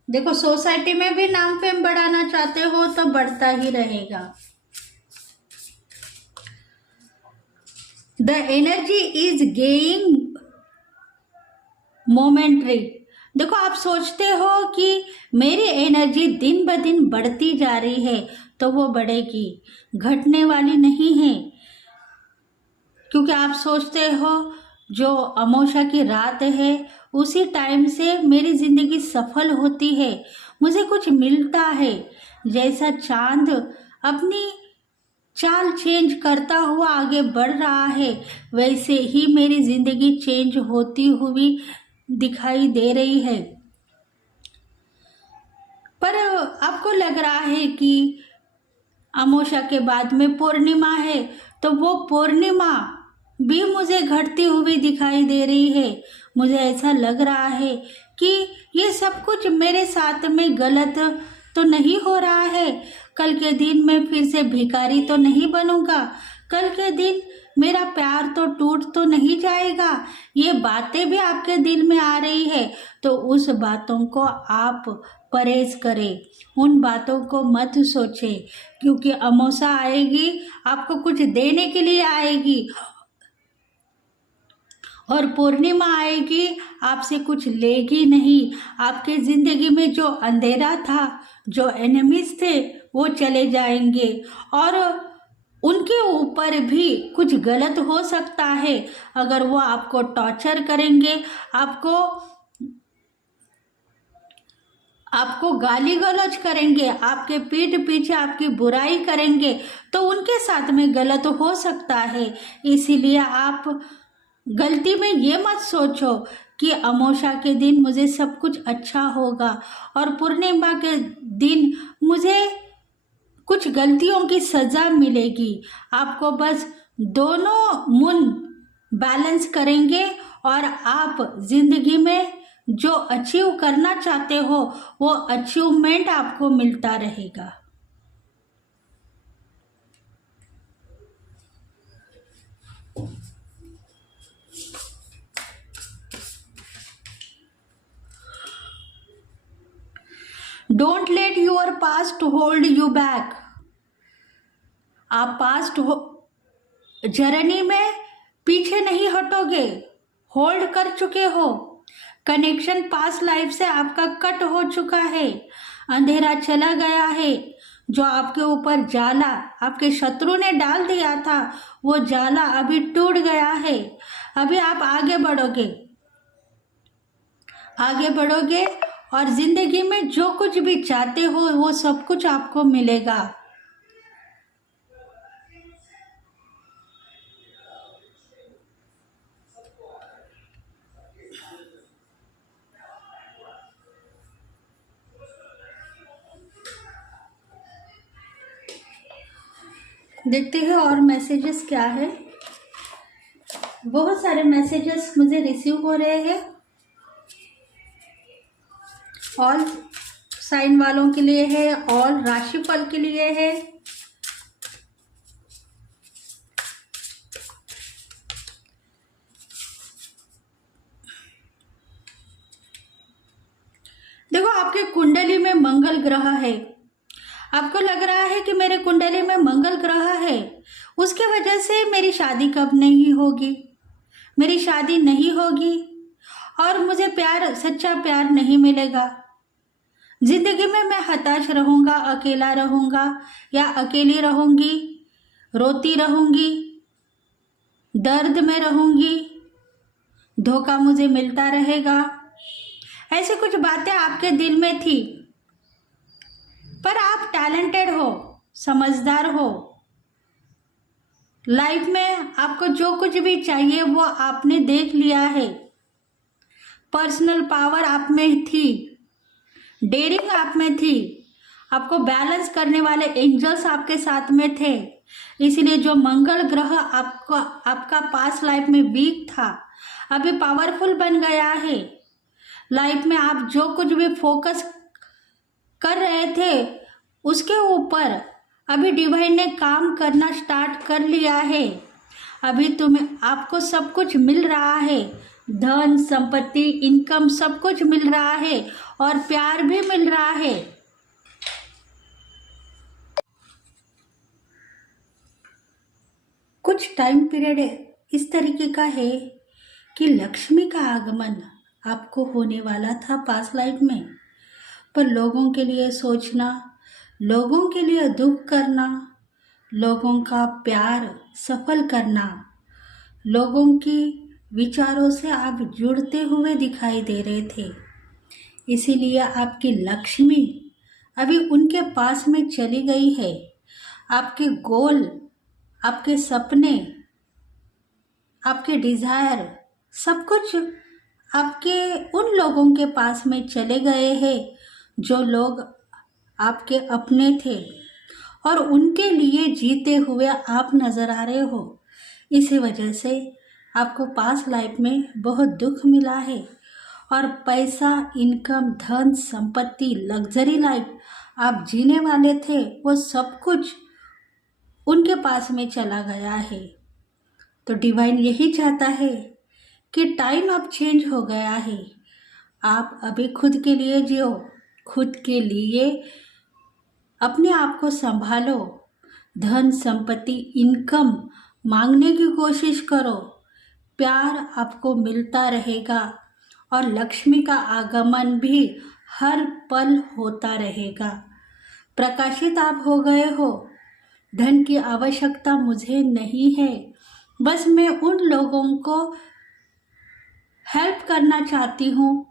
देखो, सोसाइटी में भी नाम फेम बढ़ाना चाहते हो तो बढ़ता ही रहेगा। The energy is going momentary. देखो, आप सोचते हो कि मेरी एनर्जी दिन ब दिन बढ़ती जा रही है, तो वो बढ़ेगी, घटने वाली नहीं है। क्योंकि आप सोचते हो जो अमावस्या की रात है उसी टाइम से मेरी जिंदगी सफल होती है, मुझे कुछ मिलता है। जैसा चांद अपनी चाल चेंज करता हुआ आगे बढ़ रहा है, वैसे ही मेरी जिंदगी चेंज होती हुई दिखाई दे रही है। पर आपको लग रहा है कि अमावस्या के बाद में पूर्णिमा है, तो वो पूर्णिमा भी मुझे घटती हुई दिखाई दे रही है। मुझे ऐसा लग रहा है कि ये सब कुछ मेरे साथ में गलत तो नहीं हो रहा है। कल के दिन मैं फिर से भिखारी तो नहीं बनूंगा, कल के दिन मेरा प्यार तो टूट तो नहीं जाएगा। ये बातें भी आपके दिल में आ रही है, तो उस बातों को आप परहेज करें, उन बातों को मत सोचें। क्योंकि अमावस्या आएगी, आपको कुछ देने के लिए आएगी, और पूर्णिमा आएगी, आपसे कुछ लेगी नहीं। आपके जिंदगी में जो अंधेरा था, जो एनिमीज थे, वो चले जाएंगे और उनके ऊपर भी कुछ गलत हो सकता है। अगर वो आपको टॉर्चर करेंगे, आपको गाली गलौज करेंगे, आपके पीठ पीछे आपकी बुराई करेंगे, तो उनके साथ में गलत हो सकता है। इसीलिए आप गलती में ये मत सोचो कि अमावस्या के दिन मुझे सब कुछ अच्छा होगा और पूर्णिमा के दिन मुझे कुछ गलतियों की सजा मिलेगी। आपको बस दोनों मून बैलेंस करेंगे और आप जिंदगी में जो अचीव करना चाहते हो वो अचीवमेंट आपको मिलता रहेगा। Don't let your past hold you back. आप पास्ट जर्नी में पीछे नहीं हटोगे, होल्ड कर चुके हो। कनेक्शन पास्ट लाइफ से आपका कट हो चुका है, अंधेरा चला गया है। जो आपके ऊपर जाला आपके शत्रु ने डाल दिया था, वो जाला अभी टूट गया है। अभी आप आगे बढ़ोगे और जिंदगी में जो कुछ भी चाहते हो वो सब कुछ आपको मिलेगा। देखते हैं और मैसेजेस क्या है। बहुत सारे मैसेजेस मुझे रिसीव हो रहे हैं। ऑल साइन वालों के लिए है, ऑल राशिफल के लिए है। देखो, आपके कुंडली में मंगल ग्रह है। आपको लग रहा है कि मेरे कुंडली में मंगल ग्रह है, उसके वजह से मेरी शादी कब नहीं होगी, मेरी शादी नहीं होगी और मुझे प्यार, सच्चा प्यार नहीं मिलेगा। जिंदगी में मैं हताश रहूंगा, अकेला रहूंगा या अकेली रहूंगी, रोती रहूंगी, दर्द में रहूंगी, धोखा मुझे मिलता रहेगा। ऐसी कुछ बातें आपके दिल में थी, पर आप टैलेंटेड हो, समझदार हो। लाइफ में आपको जो कुछ भी चाहिए वो आपने देख लिया है। पर्सनल पावर आप में थी, डेयरिंग आप में थी, आपको बैलेंस करने वाले एंजल्स आपके साथ में थे। इसलिए जो मंगल ग्रह आपका पास्ट लाइफ में वीक था, अभी पावरफुल बन गया है। लाइफ में आप जो कुछ भी फोकस कर रहे थे उसके ऊपर अभी डिवाइन ने काम करना स्टार्ट कर लिया है। अभी आपको सब कुछ मिल रहा है, धन संपत्ति इनकम सब कुछ मिल रहा है और प्यार भी मिल रहा है। कुछ टाइम पीरियड इस तरीके का है कि लक्ष्मी का आगमन आपको होने वाला था पास्ट लाइफ में, पर लोगों के लिए सोचना, लोगों के लिए दुख करना, लोगों का प्यार सफल करना, लोगों की विचारों से आप जुड़ते हुए दिखाई दे रहे थे। इसीलिए आपकी लक्ष्मी अभी उनके पास में चली गई है। आपके गोल, आपके सपने, आपके डिज़ायर सब कुछ आपके उन लोगों के पास में चले गए हैं जो लोग आपके अपने थे और उनके लिए जीते हुए आप नज़र आ रहे हो। इसी वजह से आपको पास्ट लाइफ में बहुत दुख मिला है और पैसा, इनकम, धन संपत्ति, लग्जरी लाइफ आप जीने वाले थे, वो सब कुछ उनके पास में चला गया है। तो डिवाइन यही चाहता है कि टाइम अब चेंज हो गया है। आप अभी खुद के लिए जियो, खुद के लिए अपने आप को संभालो, धन संपत्ति इनकम मांगने की कोशिश करो, प्यार आपको मिलता रहेगा और लक्ष्मी का आगमन भी हर पल होता रहेगा। प्रकाशित आप हो गए हो। धन की आवश्यकता मुझे नहीं है, बस मैं उन लोगों को हेल्प करना चाहती हूँ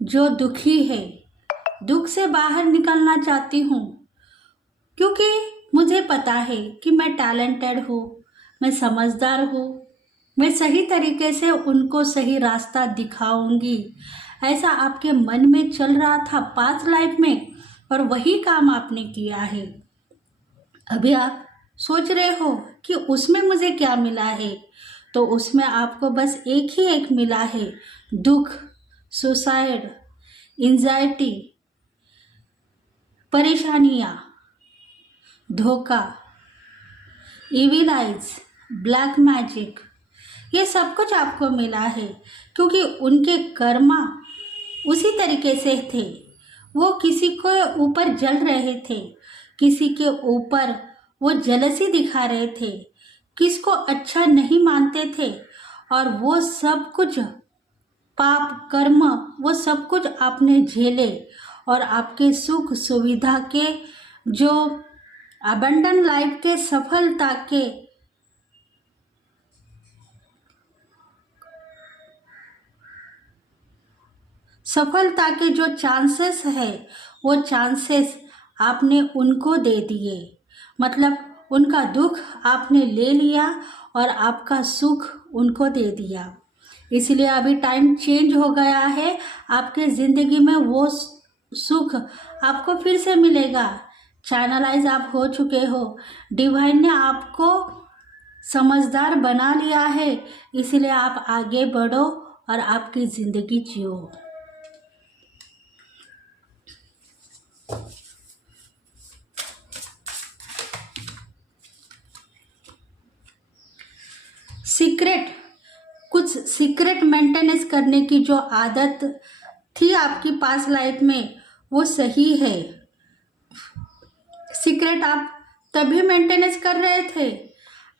जो दुखी है, दुख से बाहर निकलना चाहती हूँ, क्योंकि मुझे पता है कि मैं टैलेंटेड हूँ, मैं समझदार हूँ, मैं सही तरीके से उनको सही रास्ता दिखाऊंगी। ऐसा आपके मन में चल रहा था पास्ट लाइफ में और वही काम आपने किया है। अभी आप सोच रहे हो कि उसमें मुझे क्या मिला है, तो उसमें आपको बस एक मिला है, दुख, सुसाइड, एंजाइटी, परेशानियाँ, धोखा, इविल आइज, ब्लैक मैजिक, ये सब कुछ आपको मिला है क्योंकि उनके कर्मा उसी तरीके से थे। वो किसी के ऊपर जल रहे थे, किसी के ऊपर वो जलसी दिखा रहे थे, किसको अच्छा नहीं मानते थे और वो सब कुछ पाप कर्म, वो सब कुछ आपने झेले और आपके सुख सुविधा के, जो अबंडन लाइफ के, सफलता के जो चांसेस है वो चांसेस आपने उनको दे दिए। मतलब उनका दुख आपने ले लिया और आपका सुख उनको दे दिया। इसलिए अभी टाइम चेंज हो गया है। आपके ज़िंदगी में वो सुख आपको फिर से मिलेगा चैनलाइज आप हो चुके हो। डिवाइन ने आपको समझदार बना लिया है, इसलिए आप आगे बढ़ो और आपकी ज़िंदगी जियो। कुछ सीक्रेट मेंटेनेंस करने की जो आदत थी आपकी पास्ट लाइफ में, वो सही है। सीक्रेट आप तभी मेंटेनेंस कर रहे थे,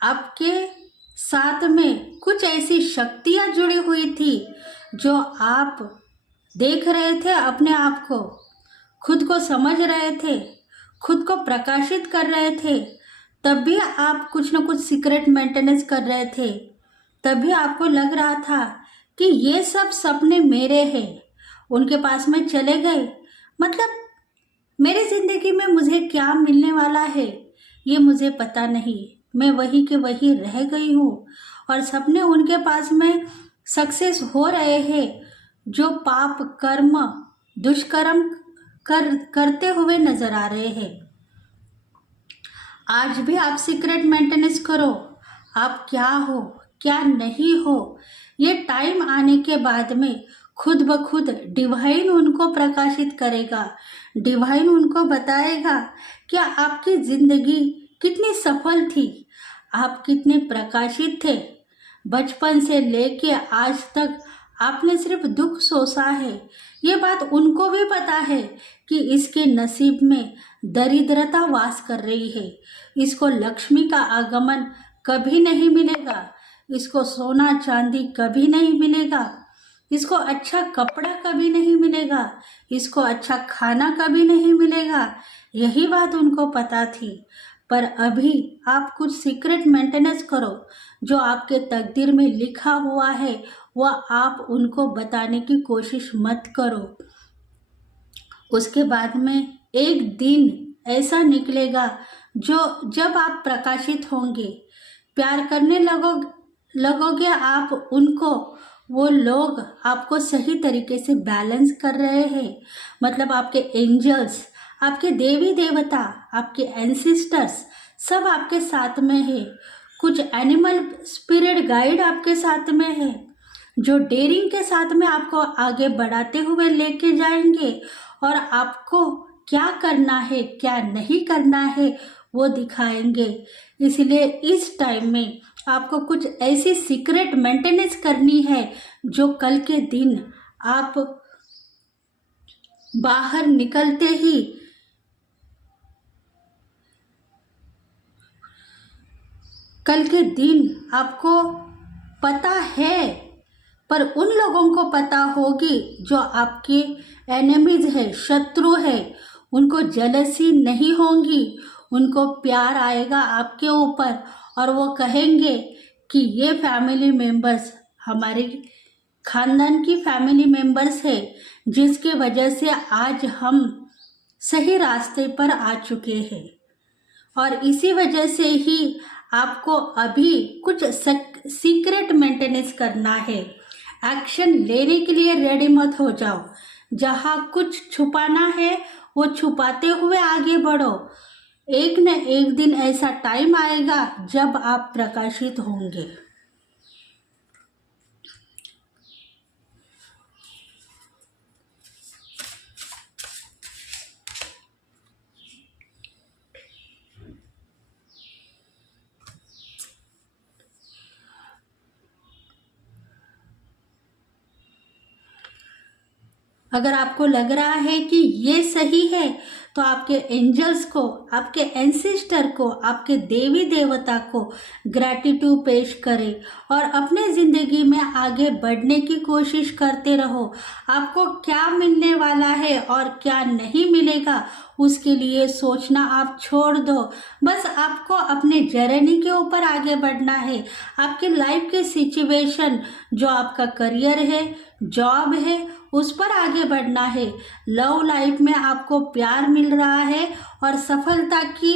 आपके साथ में कुछ ऐसी शक्तियां जुड़ी हुई थी जो आप देख रहे थे, अपने आप को, खुद को समझ रहे थे, खुद को प्रकाशित कर रहे थे। तब भी आप कुछ न कुछ सीक्रेट मेंटेनेंस कर रहे थे। तभी आपको लग रहा था कि ये सब सपने मेरे हैं, उनके पास में चले गए, मतलब मेरी ज़िंदगी में मुझे क्या मिलने वाला है ये मुझे पता नहीं, मैं वही के वही रह गई हूँ और सपने उनके पास में सक्सेस हो रहे हैं जो पाप कर्म दुष्कर्म करते हुए नजर आ रहे हैं। आज भी आप सीक्रेट मेंटेनेंस करो, आप क्या हो क्या नहीं हो, ये टाइम आने के बाद में खुद ब खुद डिवाइन उनको प्रकाशित करेगा। डिवाइन उनको बताएगा कि आपकी जिंदगी कितनी सफल थी, आप कितने प्रकाशित थे। बचपन से लेके आज तक आपने सिर्फ दुख सोचा है, ये बात उनको भी पता है कि इसके नसीब में दरिद्रता वास कर रही है, इसको लक्ष्मी का आगमन कभी नहीं मिलेगा, इसको सोना चांदी कभी नहीं मिलेगा, इसको अच्छा कपड़ा कभी नहीं मिलेगा, इसको अच्छा खाना कभी नहीं मिलेगा। यही बात उनको पता थी। पर अभी आप कुछ सीक्रेट मेंटेनेंस करो, जो आपके तकदीर में लिखा हुआ है वह आप उनको बताने की कोशिश मत करो। उसके बाद में एक दिन ऐसा निकलेगा जब आप प्रकाशित होंगे, प्यार करने लगोगे आप उनको, वो लोग आपको सही तरीके से बैलेंस कर रहे हैं। मतलब आपके एंजल्स, आपके देवी देवता, आपके एंसेस्टर्स सब आपके साथ में है। कुछ एनिमल स्पिरिट गाइड आपके साथ में है जो डेयरिंग के साथ में आपको आगे बढ़ाते हुए लेके जाएंगे और आपको क्या करना है क्या नहीं करना है वो दिखाएंगे। इसलिए इस टाइम में आपको कुछ ऐसी सीक्रेट मेंटेनेंस करनी है जो कल के दिन आप बाहर निकलते ही कल के दिन आपको पता है, पर उन लोगों को पता होगी जो आपके एनिमीज है, शत्रु है, उनको जेलसी नहीं होगी, उनको प्यार आएगा आपके ऊपर और वो कहेंगे कि ये फैमिली मेंबर्स हमारे खानदान की फैमिली मेंबर्स है, जिसके वजह से आज हम सही रास्ते पर आ चुके हैं। और इसी वजह से ही आपको अभी कुछ सीक्रेट मेंटेनेंस करना है। एक्शन लेने के लिए रेडी मत हो जाओ, जहाँ कुछ छुपाना है वो छुपाते हुए आगे बढ़ो। एक न एक दिन ऐसा टाइम आएगा जब आप प्रकाशित होंगे। अगर आपको लग रहा है कि ये सही है तो आपके एंजल्स को, आपके एंसेस्टर को, आपके देवी देवता को ग्रैटिट्यूड पेश करें और अपने ज़िंदगी में आगे बढ़ने की कोशिश करते रहो। आपको क्या मिलने वाला है और क्या नहीं मिलेगा उसके लिए सोचना आप छोड़ दो। बस आपको अपने जर्नी के ऊपर आगे बढ़ना है। आपकी लाइफ की सिचुएशन, जो आपका करियर है, जॉब है, उस पर आगे बढ़ना है। लव लाइफ में आपको प्यार मिल रहा है और सफलता की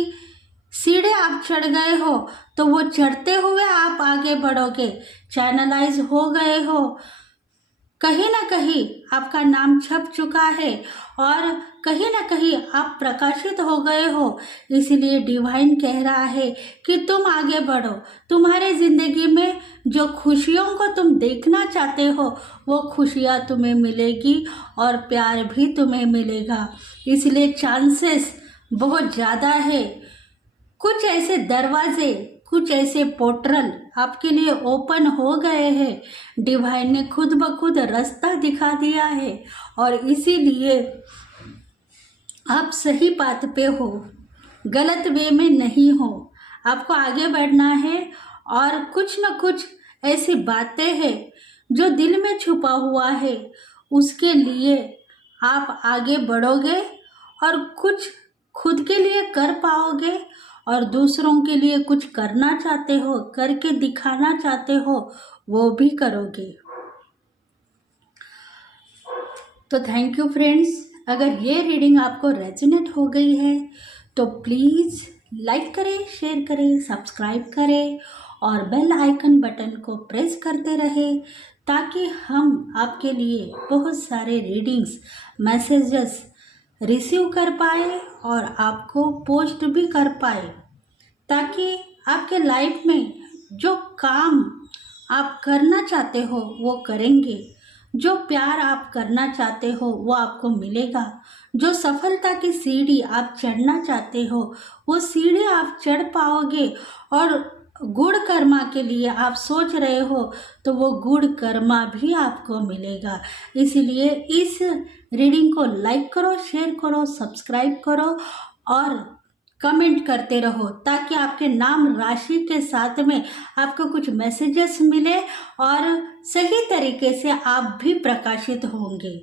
सीढ़ी आप चढ़ गए हो तो वो चढ़ते हुए आप आगे बढ़ोगे। चैनलाइज हो गए हो कहीं ना कहीं आपका नाम छप चुका है और कहीं ना कहीं आप प्रकाशित हो गए हो। इसलिए डिवाइन कह रहा है कि तुम आगे बढ़ो। तुम्हारे जिंदगी में जो खुशियों को तुम देखना चाहते हो वो खुशियाँ तुम्हें मिलेगी और प्यार भी तुम्हें मिलेगा। इसलिए चांसेस बहुत ज़्यादा है। कुछ ऐसे दरवाजे, कुछ ऐसे पोर्टल आपके लिए ओपन हो गए हैं। डिवाइन ने खुद ब खुद रास्ता दिखा दिया है और इसीलिए आप सही बात पे हो, गलत वे में नहीं हो। आपको आगे बढ़ना है और कुछ न कुछ ऐसी बातें हैं जो दिल में छुपा हुआ है, उसके लिए आप आगे बढ़ोगे और कुछ खुद के लिए कर पाओगे और दूसरों के लिए कुछ करना चाहते हो, करके दिखाना चाहते हो, वो भी करोगे। तो थैंक यू फ्रेंड्स। अगर ये रीडिंग आपको रेजोनेट हो गई है तो प्लीज़ लाइक करें, शेयर करें, सब्सक्राइब करें और बेल आइकन बटन को प्रेस करते रहें ताकि हम आपके लिए बहुत सारे रीडिंग्स, मैसेजेस रिसीव कर पाए और आपको पोस्ट भी कर पाए, ताकि आपके लाइफ में जो काम आप करना चाहते हो वो करेंगे, जो प्यार आप करना चाहते हो वो आपको मिलेगा, जो सफलता की सीढ़ी आप चढ़ना चाहते हो वो सीढ़ी आप चढ़ पाओगे और गुड़ कर्मा के लिए आप सोच रहे हो तो वो गुड़ कर्मा भी आपको मिलेगा। इसलिए इस रीडिंग को लाइक करो, शेयर करो, सब्सक्राइब करो और कमेंट करते रहो ताकि आपके नाम राशि के साथ में आपको कुछ मैसेजेस मिले और सही तरीके से आप भी प्रकाशित होंगे।